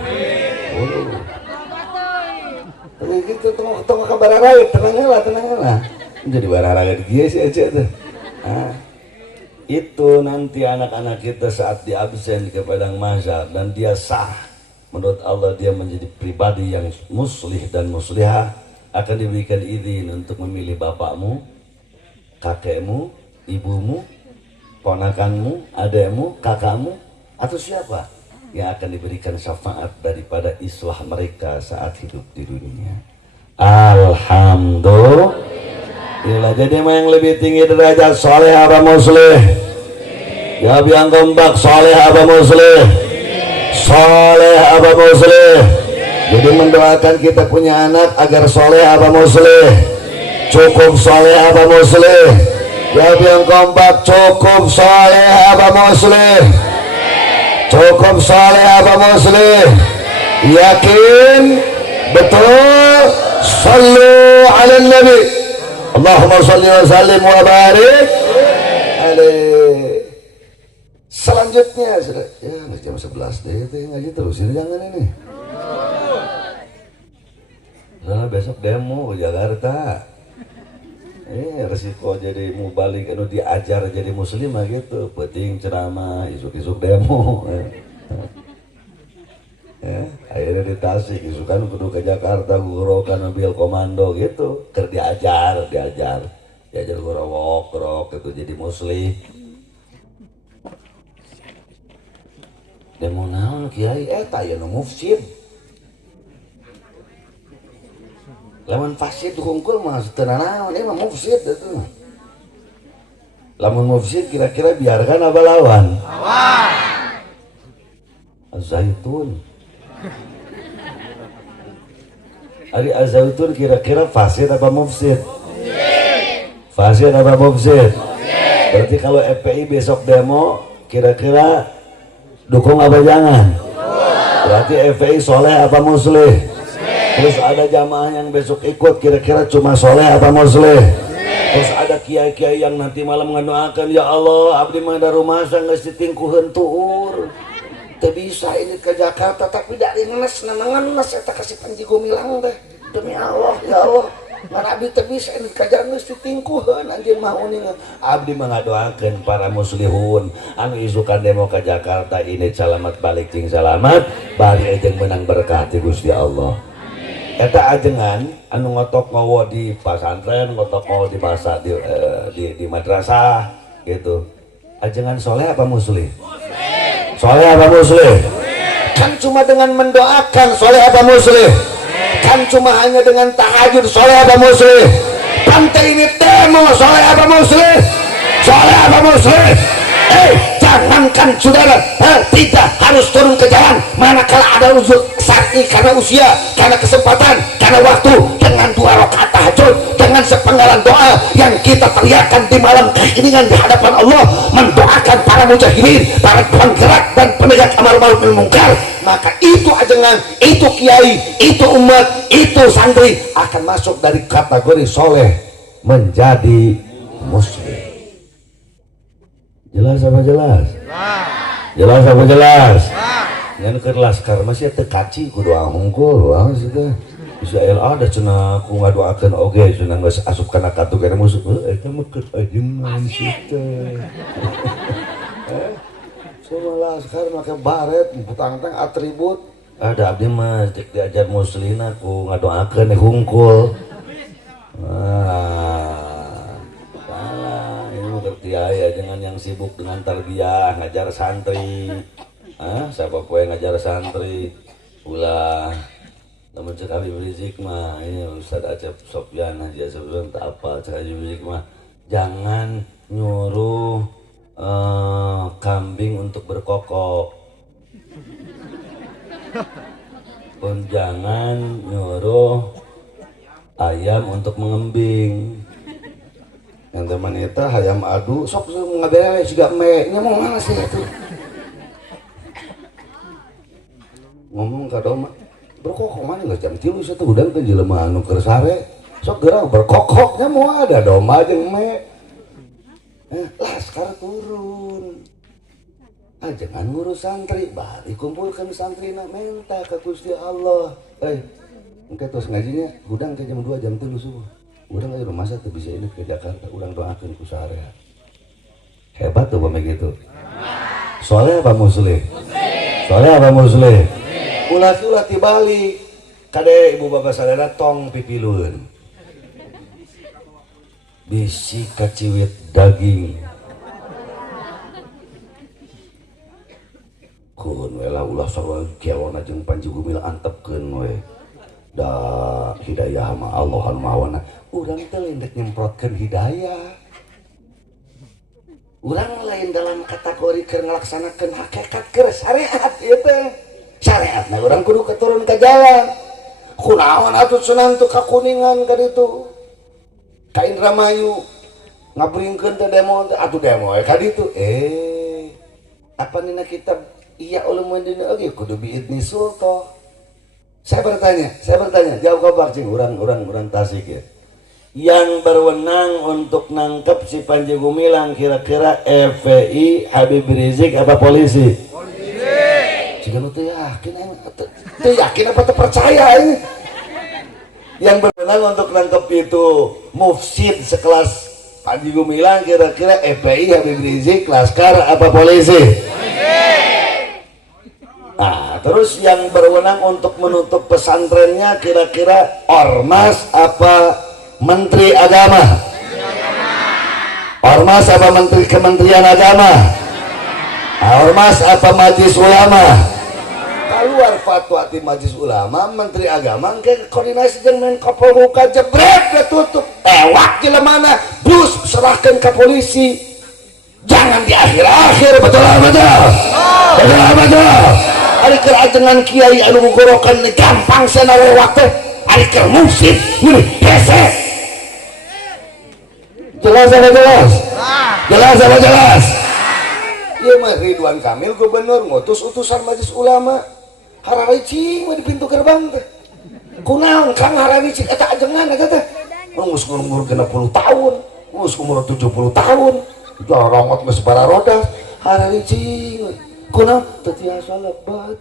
Gitu, tunggu kabar raya, tenanglah. Jadi barang-barang dia sih aja tuh. Itu nanti anak-anak kita saat diabsen ke padang mahsyar dan dia sah menurut Allah, dia menjadi pribadi yang muslih dan muslihah, akan diberikan izin untuk memilih bapakmu, kakekmu, ibumu, ponakanmu, adekmu, kakakmu, atau siapa yang akan diberikan syafaat daripada islah mereka saat hidup di dunia. Alhamdulillah. Jadi yang lebih tinggi derajat, soleh apa muslih? Jawab yang kompak, soleh apa muslih? Soleh apa muslih? Jadi mendoakan kita punya anak agar soleh apa muslih? Cukup soleh apa muslih? Jawab yang kompak, cukup soleh apa muslih? Cukup soleh apa muslih? Yakin? Betul? Sallu ala nabi. Allahumma salli wa sallim wa barik alaih. Selanjutnya sudah, ya jam 11 deh, itu ngaji terus ini, jangan ini. Nah, besok demo ke Jakarta. resiko jadi mubalik anu diajar jadi muslim mah gitu, penting ceramah isuk-isuk demo. Ya, akhirnya di Tasik isukan kudu ke Jakarta guru kan ambil komando gitu, keur diajar gurowok itu jadi muslim. Demo naon kiai eta aya nu mufsid. Lamun fasid hungkul mah teu naon ieu mah mufsid itu. Lamun mufsid kira-kira biarkan apa lawan? Lawan. Az-Zaitun. Ari Az-Zaitun kira-kira fasid apa mufsid? Fasid apa mufsid? Berarti kalau FPI besok demo kira-kira dukung apa jangan? Berarti FPI soleh apa muslih? Terus ada jamaah yang besok ikut kira-kira cuma soleh apa muslih? Terus ada kiai-kiai yang nanti malam ngedoakan, ya Allah abdi mah da rumah geus ditingkuheun tuur. Teu bisa ini ke Jakarta tapi dari ngenes ngenes eta kasih Panji Gumilang teh. Demi Allah ya Allah. Mana abdi teu bisa ini ka Jakarta geus ditingkuheun anjeun mah uning. Abdi mah ngadoakeun para muslihun anu isukan demo ke Jakarta ini selamat balik cing selamat bari jeung menang berkah ti Gusti Allah. Eta ajengan anu ngotok ngowo di pasantren, ngotok ngowo di bahasa di madrasah gitu. Ajengan soleh apa muslih? Soleh apa muslih? Kan cuma dengan mendoakan soleh apa muslih? Kan cuma hanya dengan tahajud soleh apa muslih? Pantai ini demo soleh apa muslih? Soleh apa muslih? Jangankan saudara tidak harus turun ke jalan manakala ada uzur sakit karena usia, karena kesempatan, karena waktu, dengan 2 rakaat tahajud, dengan sepenggalan doa yang kita teriakkan di malam kekinian di hadapan Allah, mendoakan para mujahidin, para penggerak dan penegak amar ma'ruf nahi munkar, maka itu ajengan, itu kiai, itu umat, itu santri akan masuk dari kategori soleh menjadi muslim. Jelas apa jelas? Jelas apa jelas? Ngan keur laskar masih teu kaci kudu hungkul wah situ. Israel ada cenah ku ngadoakeun oge cenah geus asup kana katu kana musuh. Eta mah keur ajengan situ. Semua laskar make baret, petang-tang atribut. Ada abdi mah cek diajar muslina ku ngadoakeun hungkul. Kiai dengan yang sibuk dengan tarbiyah ngajar santri, siapa poe ngajar santri, ulah, namun cek Habib Rizik mah ini Ustaz Acep Sofyan aja sebelum tak apa cek Habib Rizik mah jangan nyuruh kambing untuk berkokok, pun jangan nyuruh ayam untuk mengembing. Yang teman itu hayam adu sok ngabere siga me nya mau mana sih itu ngomong ka doma berkokok mana geus jam 3 satu udang teh jelema anu keur sare sok geura berkokoknya mau ada domba jeung me laskar turun jangan ngurus santri bari kumpulkan santrina menta ka Gusti Allah engke tos ngajinya udang teh jam 2 jam 3 subuh. Urang aja rumah saya bisa ini ke Jakarta, urang doakan ku saharea. Hebat tuh pamit gitu. Soleh apa muslih? Soleh apa muslih? Ulah tibalik. Kade ibu bapak sadara tong pipiluun. Bisi kaciwit daging. Kun we lah ulah sarua kiawana jeung Panji Gumilang antepkeun we. Da hidayah ma Allah anu mawana. Urang teh lendek nyemprotkeun hidayah. Urang lain dalam kategori keur ngalaksanakeun hakikat keur syariat ieu teh. Syariatna urang kudu keturun ka jalan. Kunaon atuh cenah teu kakuningan ka ditu. Ka Indramayu ngabringkeun teh demo atuh demo ka ditu. Apa nina kitab iya ulumul dina oge kudu biidni sultan. Saya bertanya, jawab kabar cing urang Tasik ya. Yang berwenang untuk nangkep si Panji Gumilang kira-kira FPI, Habib Rizik apa polisi? Polisi. Jika lu tuh yakin apa tuh percaya ini? yang berwenang untuk nangkep itu mufsid sekelas Panji Gumilang, kira-kira FPI, Habib Rizik, Laskar apa polisi? Nah, terus yang berwenang untuk menutup pesantrennya kira-kira ormas apa menteri agama? Ormas apa menteri kementerian agama? Ormas apa majelis ulama? Keluar fatwa di majelis ulama, menteri agama ke koordinasi dengan Menko Polhukam, jebret dia tutup, ewak jelemana bus serahkan ke polisi. Jangan di akhir-akhir, betul betul. Ari keur ajengan kiai anu ngogorokan gampang senare waktu, ari keur mufsid milih hese. Jelas apa jelas? Jelas apa jelas? Ieu mah Ridwan Kamil gubernur ngutus utusan majelis ulama. Harari cing mah di pintu gerbang teh. Kunaon Kang harari cing eta ajengan eta teh. Geus umur 60 tahun, geus umur 70 tahun. Rongot geus bara roda. Harari cing. Kunaon teu tiasa lebat.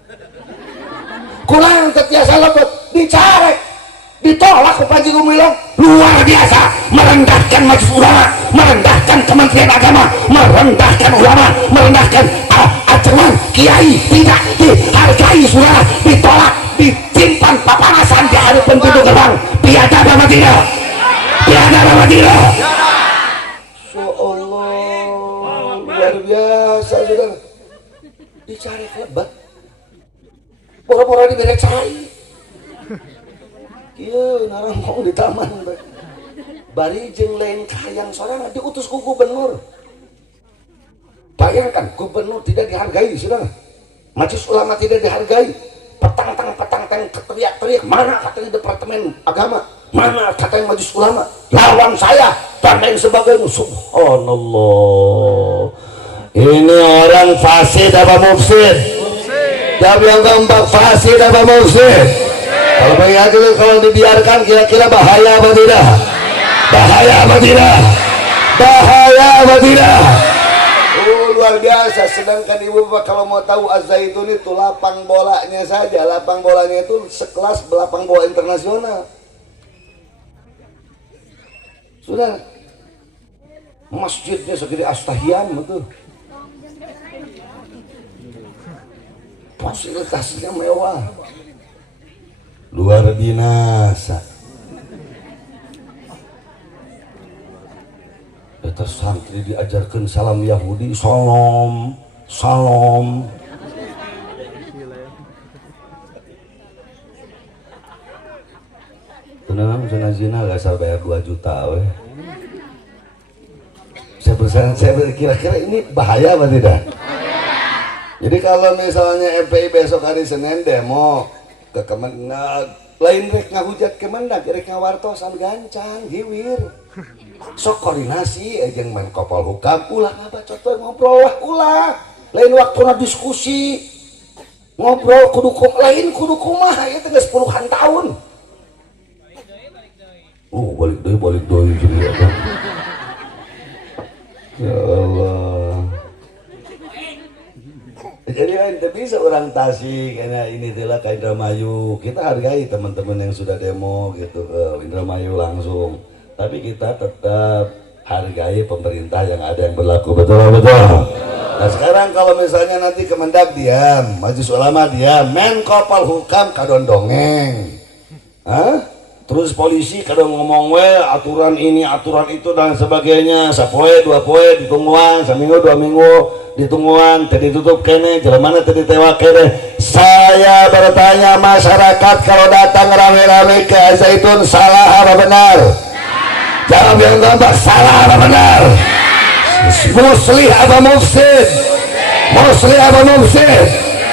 Kunaon teu tiasa lebat dicarek. Ditolak ke Panji Gumilang, luar biasa, merendahkan majelis ulama, merendahkan kementerian agama, merendahkan ulama, merendahkan ajengan kiai, tidak dihargai, sudah ditolak, disimpan papanasan di hadapan pintu gerbang. Biadab apa tidak? Biadab apa tidak? Ya Allah, luar biasa sudah. Dicari hebat, pura-pura diberi cai. Iya, narangkong di taman bari jeung lain kahayang sorangan diutus ku gubernur. Bayangkan, gubernur tidak dihargai, sudah. Majelis ulama tidak dihargai. Petang teriak-teriak, mana katanya departemen agama, mana katanya majelis ulama, lawan saya dan lain sebagainya. Subhanallah. Ini orang fasid apa mufsid? Tapi yang keempat, fasid apa mufsid? Kalau begitu, kalau dibiarkan kira-kira bahaya apa tidak? Bahaya apa tidak? Bahaya apa tidak? Luar biasa. Sedangkan ibu bapak kalau mau tahu Az-Zaitun itu lapang bolanya saja, lapang bolanya itu sekelas lapang bola internasional. Sudah, masjidnya segede Astahian betul. Fasilitasnya mewah. Luar binasa. Eta santri diajarkan salam Yahudi, salam, salam. Tenang, zina gak asal bayar 2 juta weh. Saya kira-kira ini bahaya apa tidak? Jadi kalau misalnya FPI besok hari Senin demo ke Kemendag, lain rek ngahujat Kemendag, rek ngawartosan gancang, giwir. Sok koordinasi jeung Menko Polhukam, ulah ngabacot we ngobrol ulah. Lain waktuna diskusi. Ngobrol kudu lain kudu kumaha ieu teh geus puluhan tahun. Balik deui jadi eta. Ya Allah. Jadi ente bisa orang Tasik karena ini adalah ke Indramayu, kita hargai teman-teman yang sudah demo gitu ke Indramayu langsung, tapi kita tetap hargai pemerintah yang ada yang berlaku, betul. Nah sekarang kalau misalnya nanti Kemendag diam, Majelis Ulama diam, Menko Polhukam kadon dongeng, terus polisi kadang ngomong aturan ini aturan itu dan sebagainya, sapoe 2 poe ditungguan, seminggu 2 minggu ditungguan, tadi tutup kene, jalan mana tadi tewak kene. Saya bertanya masyarakat kalau datang rame-rame ke Zaitun, salah apa benar? Jawab yang gampang, salah apa benar? Muslih apa mufsid? Muslih apa mufsid?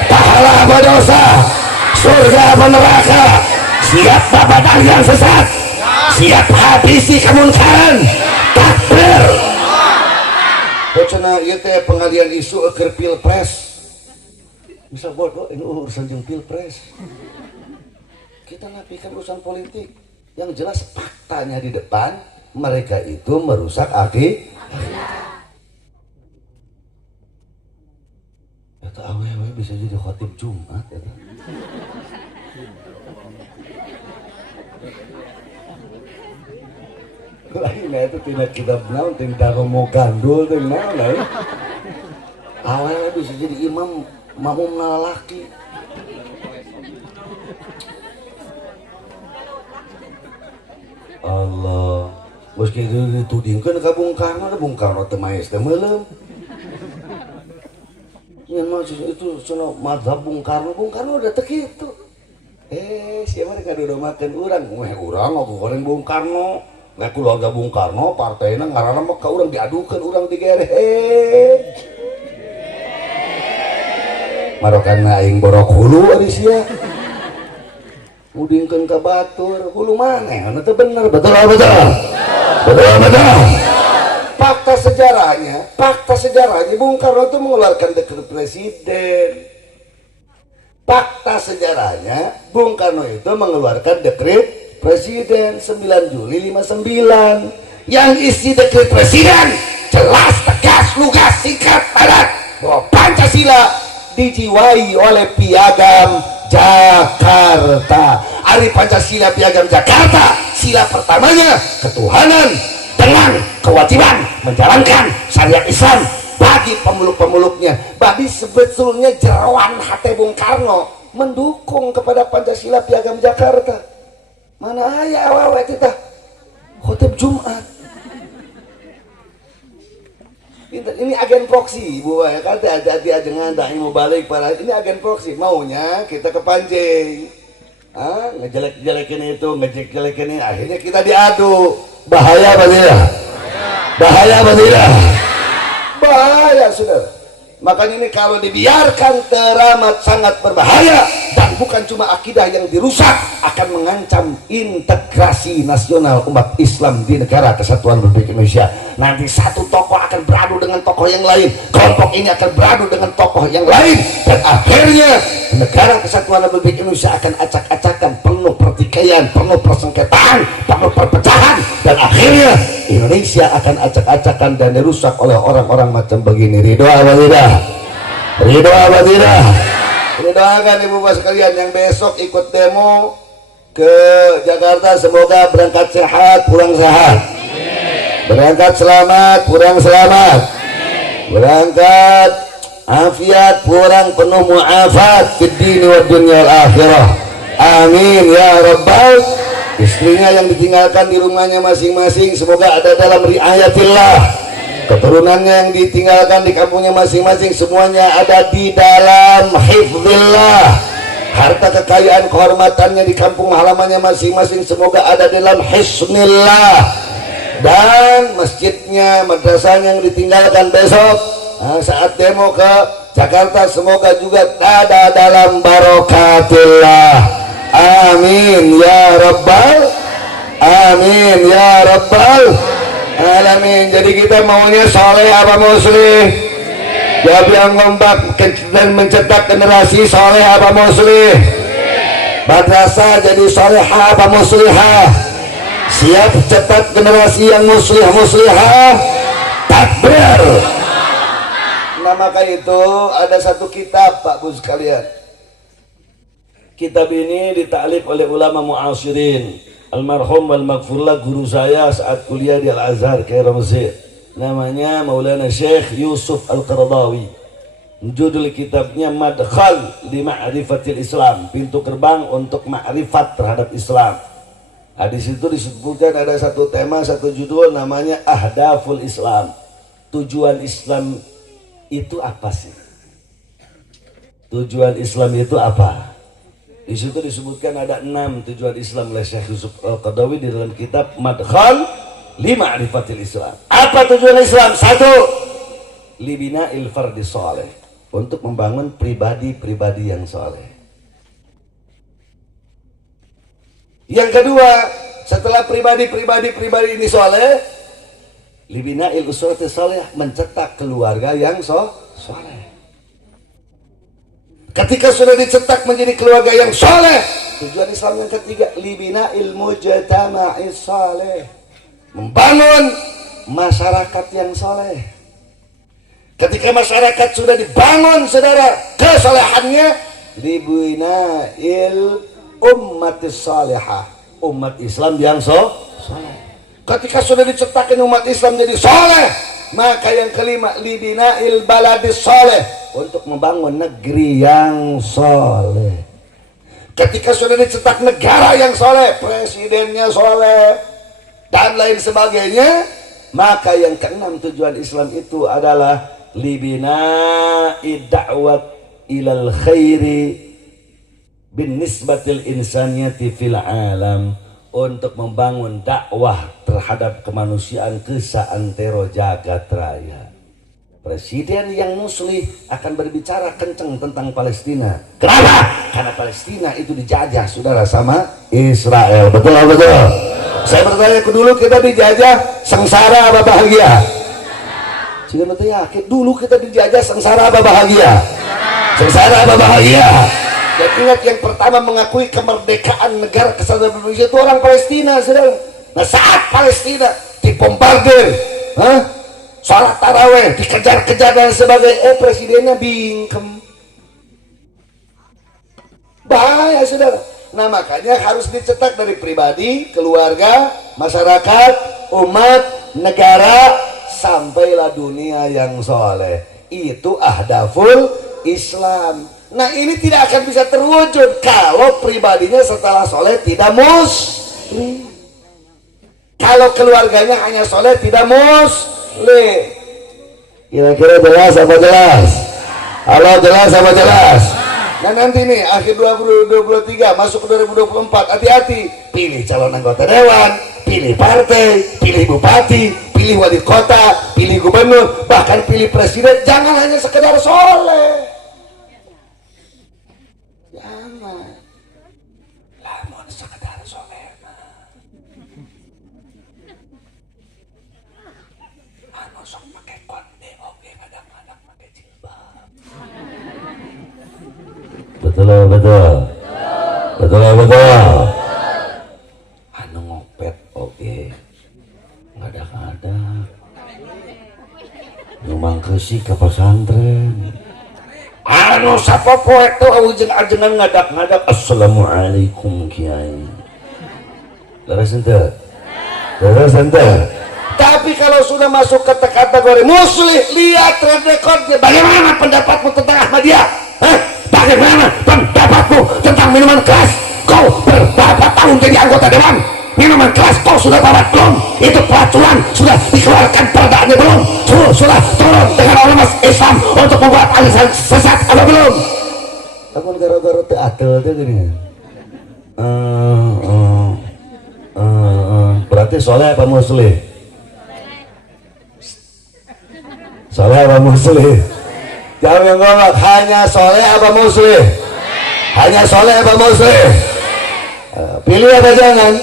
Pahala apa dosa? Surga apa neraka? Siap bapak yang sesat? Siap habisi kemunkaran? Takbir! Bocana ieu teh pengalian isu keur pilpres. Bisa bodoh ini urusan jeung pilpres. Kita nafikan urusan politik. Yang jelas faktanya di depan, mereka itu merusak akidah. Eta awewe bisa jadi khatib Jumat eta. lain itu tidak kitab naon ting daromo gandul ting naon lain awalnya bisa jadi imam makmum lalaki. Allah meski itu ditudingkan ke Bung Karno, Bung Karno temais temelem yang maksud itu sono mazhab Bung Karno udah tek itu siapa mereka udah makan urang aku goreng Bung Karno nggak keluarga Bung Karno partainya ngarana mah ka urang diadukan urang digere marokan aing borok hulu ari sia mudingkeun ka batur hulu maneh anu teh bener betul. Fakta sejarahnya Bung Karno itu mengeluarkan dekret presiden. Fakta sejarahnya Bung Karno itu mengeluarkan dekret presiden 9 Juli 59 yang isi dekret presiden jelas, tegas, lugas, singkat, padat bahwa Pancasila dijiwai oleh Piagam Jakarta. Ari Pancasila Piagam Jakarta, sila pertamanya ketuhanan dengan kewajiban menjalankan syariat Islam bagi pemeluk-pemeluknya. Bagi sebetulnya jerawan hati Bung Karno mendukung kepada Pancasila Piagam Jakarta. Mana aya awewe kita khotib Jumat. Ini agen proksi Ibu ya kan, hati-hati ajengan dah mau balik para ini agen proksi maunya kita kepancing. Ngejelek-jelekin itu, ngejek-jelekin ini, akhirnya kita diadu. Bahaya apa tidak? Bahaya saudara. Makanya ini kalau dibiarkan teramat sangat berbahaya dan bukan cuma akidah yang dirusak, akan mengancam integrasi nasional umat Islam di negara kesatuan Republik Indonesia. Nanti satu tokoh akan beradu dengan tokoh yang lain, kelompok ini akan beradu dengan tokoh yang lain, dan akhirnya negara kesatuan Republik Indonesia akan acak-acakan, penuh pertikaian, penuh persengketaan, penuh perpecahan, dan akhirnya Indonesia akan acak-acakan dan dirusak oleh orang-orang macam begini. Ridho apa tidak? Ini doakan Ibu Bapak sekalian yang besok ikut demo ke Jakarta, semoga berangkat sehat, pulang sehat. Berangkat selamat, pulang selamat. Berangkat afiat, pulang penuh mu'afat fid dini wa dunya wal akhirah. Amin ya rabbal. Istrinya yang ditinggalkan di rumahnya masing-masing semoga ada dalam riayatillah. Keturunannya yang ditinggalkan di kampungnya masing-masing semuanya ada di dalam hifdzillah. Harta kekayaan kehormatannya di kampung halamannya masing-masing semoga ada dalam hisnillah. Dan masjidnya, madrasahnya yang ditinggalkan besok saat demo ke Jakarta semoga juga ada dalam barokatillah. Amin ya rabbal alamin. Jadi kita maunya soleh apa muslih? Jawab yang ngompak dan mencetak generasi soleh apa muslih? Madrasah jadi solehah apa muslihah? Siap cetak generasi yang muslihah? Takbir. Nah maka itu ada satu kitab Pak Bu sekalian. Kitab ini ditaklif oleh ulama mu'asirin, almarhum wal maghfurlah guru saya saat kuliah di Al-Azhar Kairo Mesir, namanya Maulana Syekh Yusuf Al-Qaradawi. Judul kitabnya Madkhal li Ma'rifatil Islam, pintu gerbang untuk ma'rifat terhadap Islam. Di situ disebutkan ada satu tema, satu judul namanya Ahdaful Islam. Tujuan Islam itu apa sih? Tujuan Islam itu apa? Di situ disebutkan ada 6 tujuan Islam oleh Syekh Yusuf Al-Qaradawi di dalam kitab Madkhal li Ma'rifatil Islam. Apa tujuan Islam? 1. Libina'il fardi sholeh, untuk membangun pribadi-pribadi yang soleh. Yang kedua, setelah pribadi-pribadi ini soleh, libina'il usrati sholeh, mencetak keluarga yang soleh. Ketika sudah dicetak menjadi keluarga yang soleh, tujuan Islam yang ketiga, libina'il mujtama'is soleh, membangun masyarakat yang soleh. Ketika masyarakat sudah dibangun saudara kesolehannya, libina'il ummatis solehah, umat Islam yang soleh. Ketika sudah diciptakan umat Islam jadi soleh, maka yang kelima libina'il baladis soleh, untuk membangun negeri yang soleh. Ketika sudah dicetak negara yang soleh, presidennya soleh dan lain sebagainya, maka yang keenam tujuan Islam itu adalah libina'id da'wat ilal khairi bin nisbatil insaniyati fil alam, untuk membangun dakwah terhadap kemanusiaan ke saantero jagat raya. Presiden yang muslim akan berbicara kenceng tentang Palestina. Kenapa? Karena Palestina itu dijajah saudara sama Israel. Betul atau betul? Saya bertanya dulu, kita dijajah sengsara apa bahagia? Jika betul yakin dulu kita dijajah sengsara apa bahagia? Sengsara apa bahagia? Dan ingat, yang pertama mengakui kemerdekaan negara kesatuan Indonesia itu orang Palestina, saudara. Nah, saat Palestina dibombardir, sholat taraweh dikejar-kejar dan sebagainya, presidennya bingkem, bahaya saudara. Nah, makanya harus dicetak dari pribadi, keluarga, masyarakat, umat, negara, sampailah dunia yang soleh. Itu ahdaful Islam. Nah, ini tidak akan bisa terwujud kalau pribadinya setelah soleh tidak muslim, kalau keluarganya hanya soleh tidak muslim. Kira-kira jelas apa jelas? Halo, jelas apa jelas? Nah, nanti nih akhir 2023 masuk ke 2024, hati-hati, pilih calon anggota dewan, pilih partai, pilih bupati, pilih wali kota, pilih gubernur, bahkan pilih presiden. Jangan hanya sekedar soleh. Betul. Anu ngopet oke, ngadak-ngadak, numang kesih ke pesantren. Anu sapopo itu ujung-ajengan ngadak-ngadak. Assalamualaikum kiai. Leres ente? Tapi kalau sudah masuk ke kategori muslim, lihat track recordnya. Bagaimana pendapatmu tentang Ahmadiyah? Bagaimana pendapatmu tentang minuman keras? Kau berberapa tahun jadi anggota dewan? Minuman keras kau sudah tabat belum? Itu peraturan sudah dikeluarkan, perdaannya belum? Sudah turun dengan ulama Islam untuk membuat aliran sesat apa belum? Namun gara-gara teater itu gini. Berarti soleh apa muslim? Soleh apa muslim? Jawab yang ngomong, hanya soleh apa muslim? Hanya soleh apa muslim? Pilih apa jangan?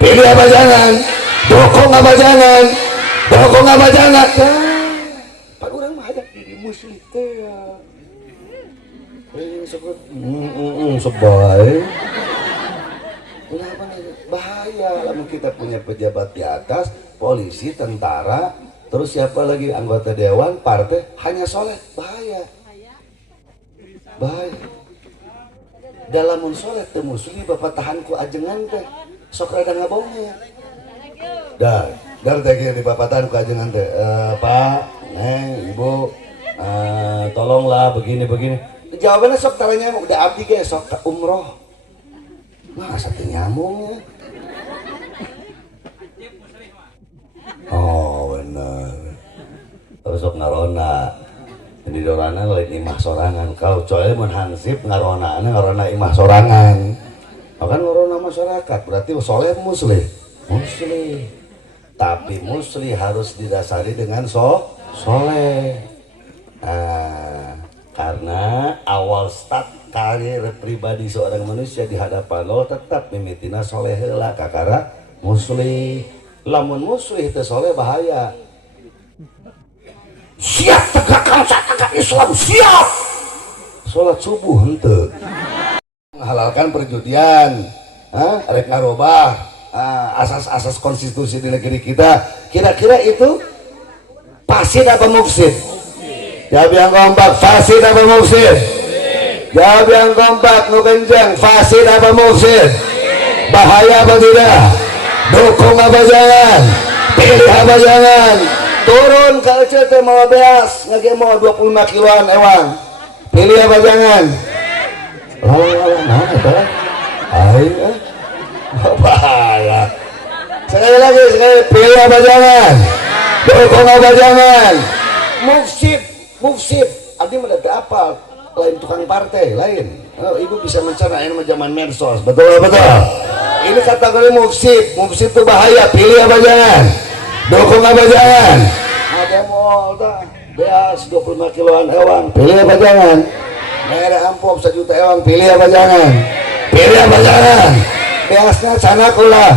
Pilih apa jangan? Dukung apa jangan? Dukung apa jangan? Pak orang mah ada diri muslim teh ya. Sebaik. Kenapa nih? Bahaya lamun kita punya pejabat di atas, polisi, tentara, terus siapa lagi anggota dewan, partai, hanya soleh, bahaya. Dalam soleh teu muslim bapak tahanku ajengan teh sok rada ngabongnya. Dar teh di bapak tahanku ajengan teh, Pak, Neng, Ibu, tolonglah begini. Jawabannya sok taranya udah abdi ge sok ke umroh. Masa teh nyambungnya? Oh bener. Terus sok ngarona. Di dorana lain imah sorangan. Kalau coy mun hansip ngarona imah sorangan. Kan ngarona masyarakat berarti soleh muslim. Tapi muslim harus didasari dengan soleh. Karena awal start karir pribadi seorang manusia di hadapan Allah tetap mimitina soleh heula kakara muslim. Lamun muslim teu soleh bahaya. Siap tegakkan syariat Islam, siap. Sholat subuh henteu. Menghalalkan perjudian, rek ngarobah asas-asas konstitusi di negeri kita. Kira-kira itu fasid apa mufsid? Jawab yang kompak, fasid apa mufsid? Jawab yang kompak, nu kencang, fasid apa mufsid? bahaya apa tidak? Dukung apa jangan? Pilih apa jangan? Turun ke ECT mau beas ngage mau 25 kiloan ewang. Pilih apa jangan? Lawan nah eta. Ayo. Bahaya. Sekali lagi pilih apa jangan? Dukung apa jangan? Mufsid. Abdi mah apa? Lain tukang partai, lain. Oh, ibu bisa mencerna ini zaman medsos. Betul. Ini kategori mufsid itu bahaya. Pilih apa jangan? Dukung apa jangan? Ada mall dah. Beas 25 kiloan ewang. Pilih apa jangan? Mere amplop 1 juta ewang. Pilih apa jangan? Pilih apa jangan? Beasnya sana kula.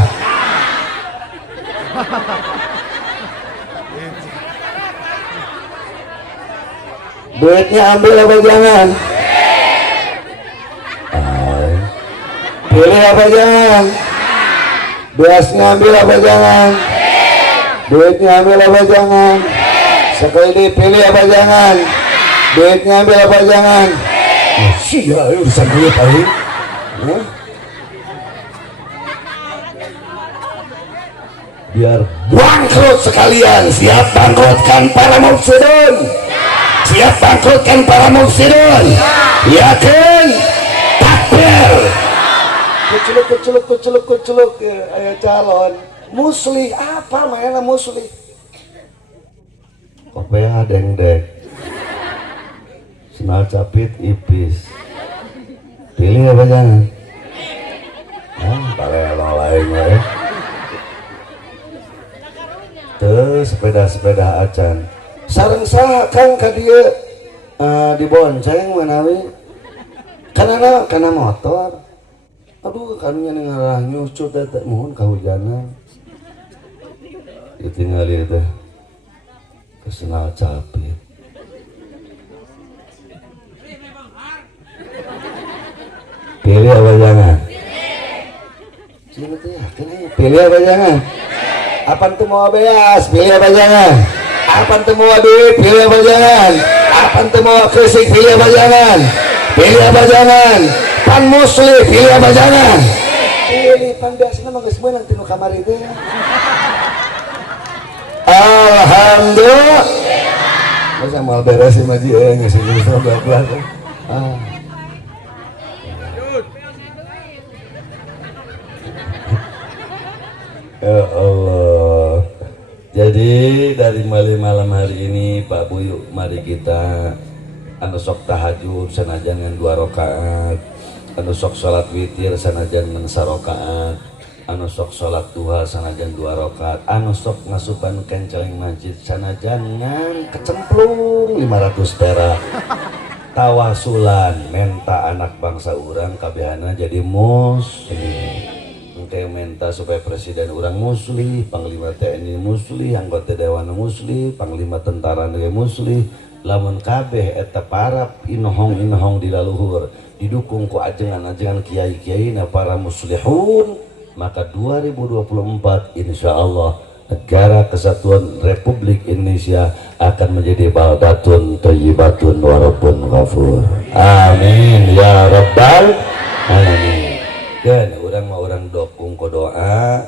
Duitnya ambil apa jangan? Pilih apa jangan? Beasnya ambil apa jangan? Duitnya ambil apa jangan? Sekali dipilih apa jangan? Duitnya ambil apa jangan? Sia urusan duit tadi. Biar bangkrut sekalian. Siap bangkrutkan para mufsidun. Siap bangkrutkan para mufsidun. Yakin? Takbir. Keceluk ayo calon muslih apa mainnya muslih kopea dengdek senal capit ipis pilih apa jangan parelo lain ya tuh sepeda acan sareng saha kang ka dieu dibonceng manawi kana motor. Aduh, karunya nengarah nyucut eta mohon kahujanan. Ditinggal itu kesenal capit. Pilih apa jangan? Pilih apa jangan? Apaan tuh mau beas? Pilih apa jangan? Apaan tuh mau duit? Pilih apa jangan? Apaan tuh mau krisik? Pilih apa jangan? Pilih apa jangan? Pan muslim, pilih apa jangan? Pilih pan biasanya mah geus meunang tinu kamari teh. Alhamdulillah. Masa mal beres si maji geus belas. Ya Allah. Jadi dari malam hari ini Pak Buyuk, mari kita anu sok tahajud sanajan ngan 2 rakaat, anu sok salat witir sanajan ngan 1 rakaat, anu sok salat duha sanajan 2 rakaat, anu sok ngasupan kenceleng masjid sanajan ngan kecemplung 500 perak. Tawasulan menta anak bangsa urang kabehana jadi muslim. Engke menta supaya presiden urang muslim, panglima TNI muslim, anggota dewan muslim, panglima tentara negara muslim. Lamun kabeh eta para inohong di laluhur didukung ku ajengan-ajengan kiai-kiai na para muslihun, maka 2024 insyaallah negara kesatuan Republik Indonesia akan menjadi baldatun thayyibatun wa rabbun ghafur. Amin ya rabbal alamin. Dan orang dokung ko doa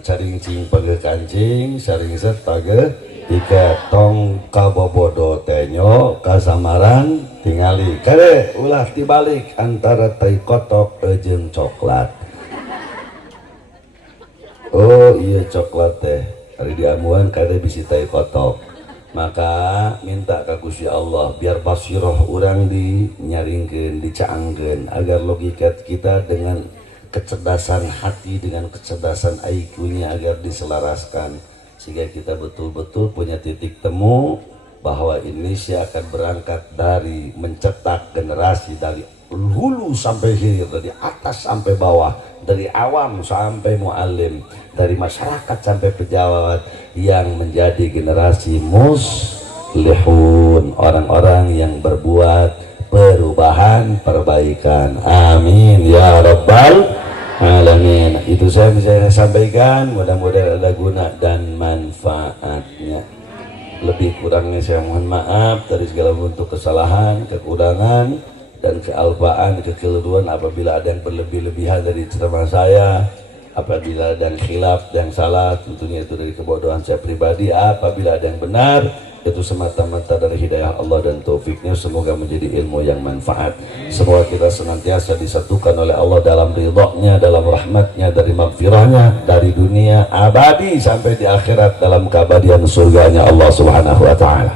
caring cing page kancing saring set page jika tong kabobodo tenyo kasamaran tingali kade ulah dibalik antara teh kotok jeung coklat. Oh iya coklat teh hari diamuan kade bisi teh kotok, maka minta ka Gusti Allah biar basiroh urang dinyaringkeun dicaangkeun agar logika kita dengan kecerdasan hati dengan kecerdasan IQ-nya agar diselaraskan sehingga kita betul-betul punya titik temu bahwa Indonesia akan berangkat dari mencetak generasi dari hulu sampai hilir, dari atas sampai bawah, dari awam sampai muallim, dari masyarakat sampai pejabat yang menjadi generasi muslihun, orang-orang yang berbuat perubahan, perbaikan. Amin ya rabbal alamin. Itu saya bisa sampaikan, mudah-mudahan ada guna dan manfaatnya. Lebih kurangnya saya mohon maaf dari segala bentuk kesalahan, kekurangan. dan kealpaan, kekeliruan apabila ada yang berlebih-lebihan dari ceramah saya, apabila ada yang khilaf dan salah tentunya itu dari kebodohan saya pribadi, apabila ada yang benar itu semata-mata dari hidayah Allah dan taufiknya. Semoga menjadi ilmu yang manfaat. Semoga kita senantiasa disatukan oleh Allah dalam ridhonya, dalam rahmatnya, dari maghfirahnya, dari dunia abadi sampai di akhirat dalam keabadian surganya Allah subhanahu wa ta'ala.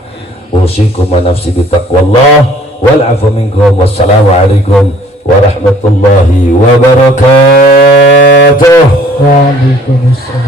Usikum wa nafsi bitaqwallah wal afu minkum. Wassalamualaikum warahmatullahi wabarakatuh. Waalaikumsalam.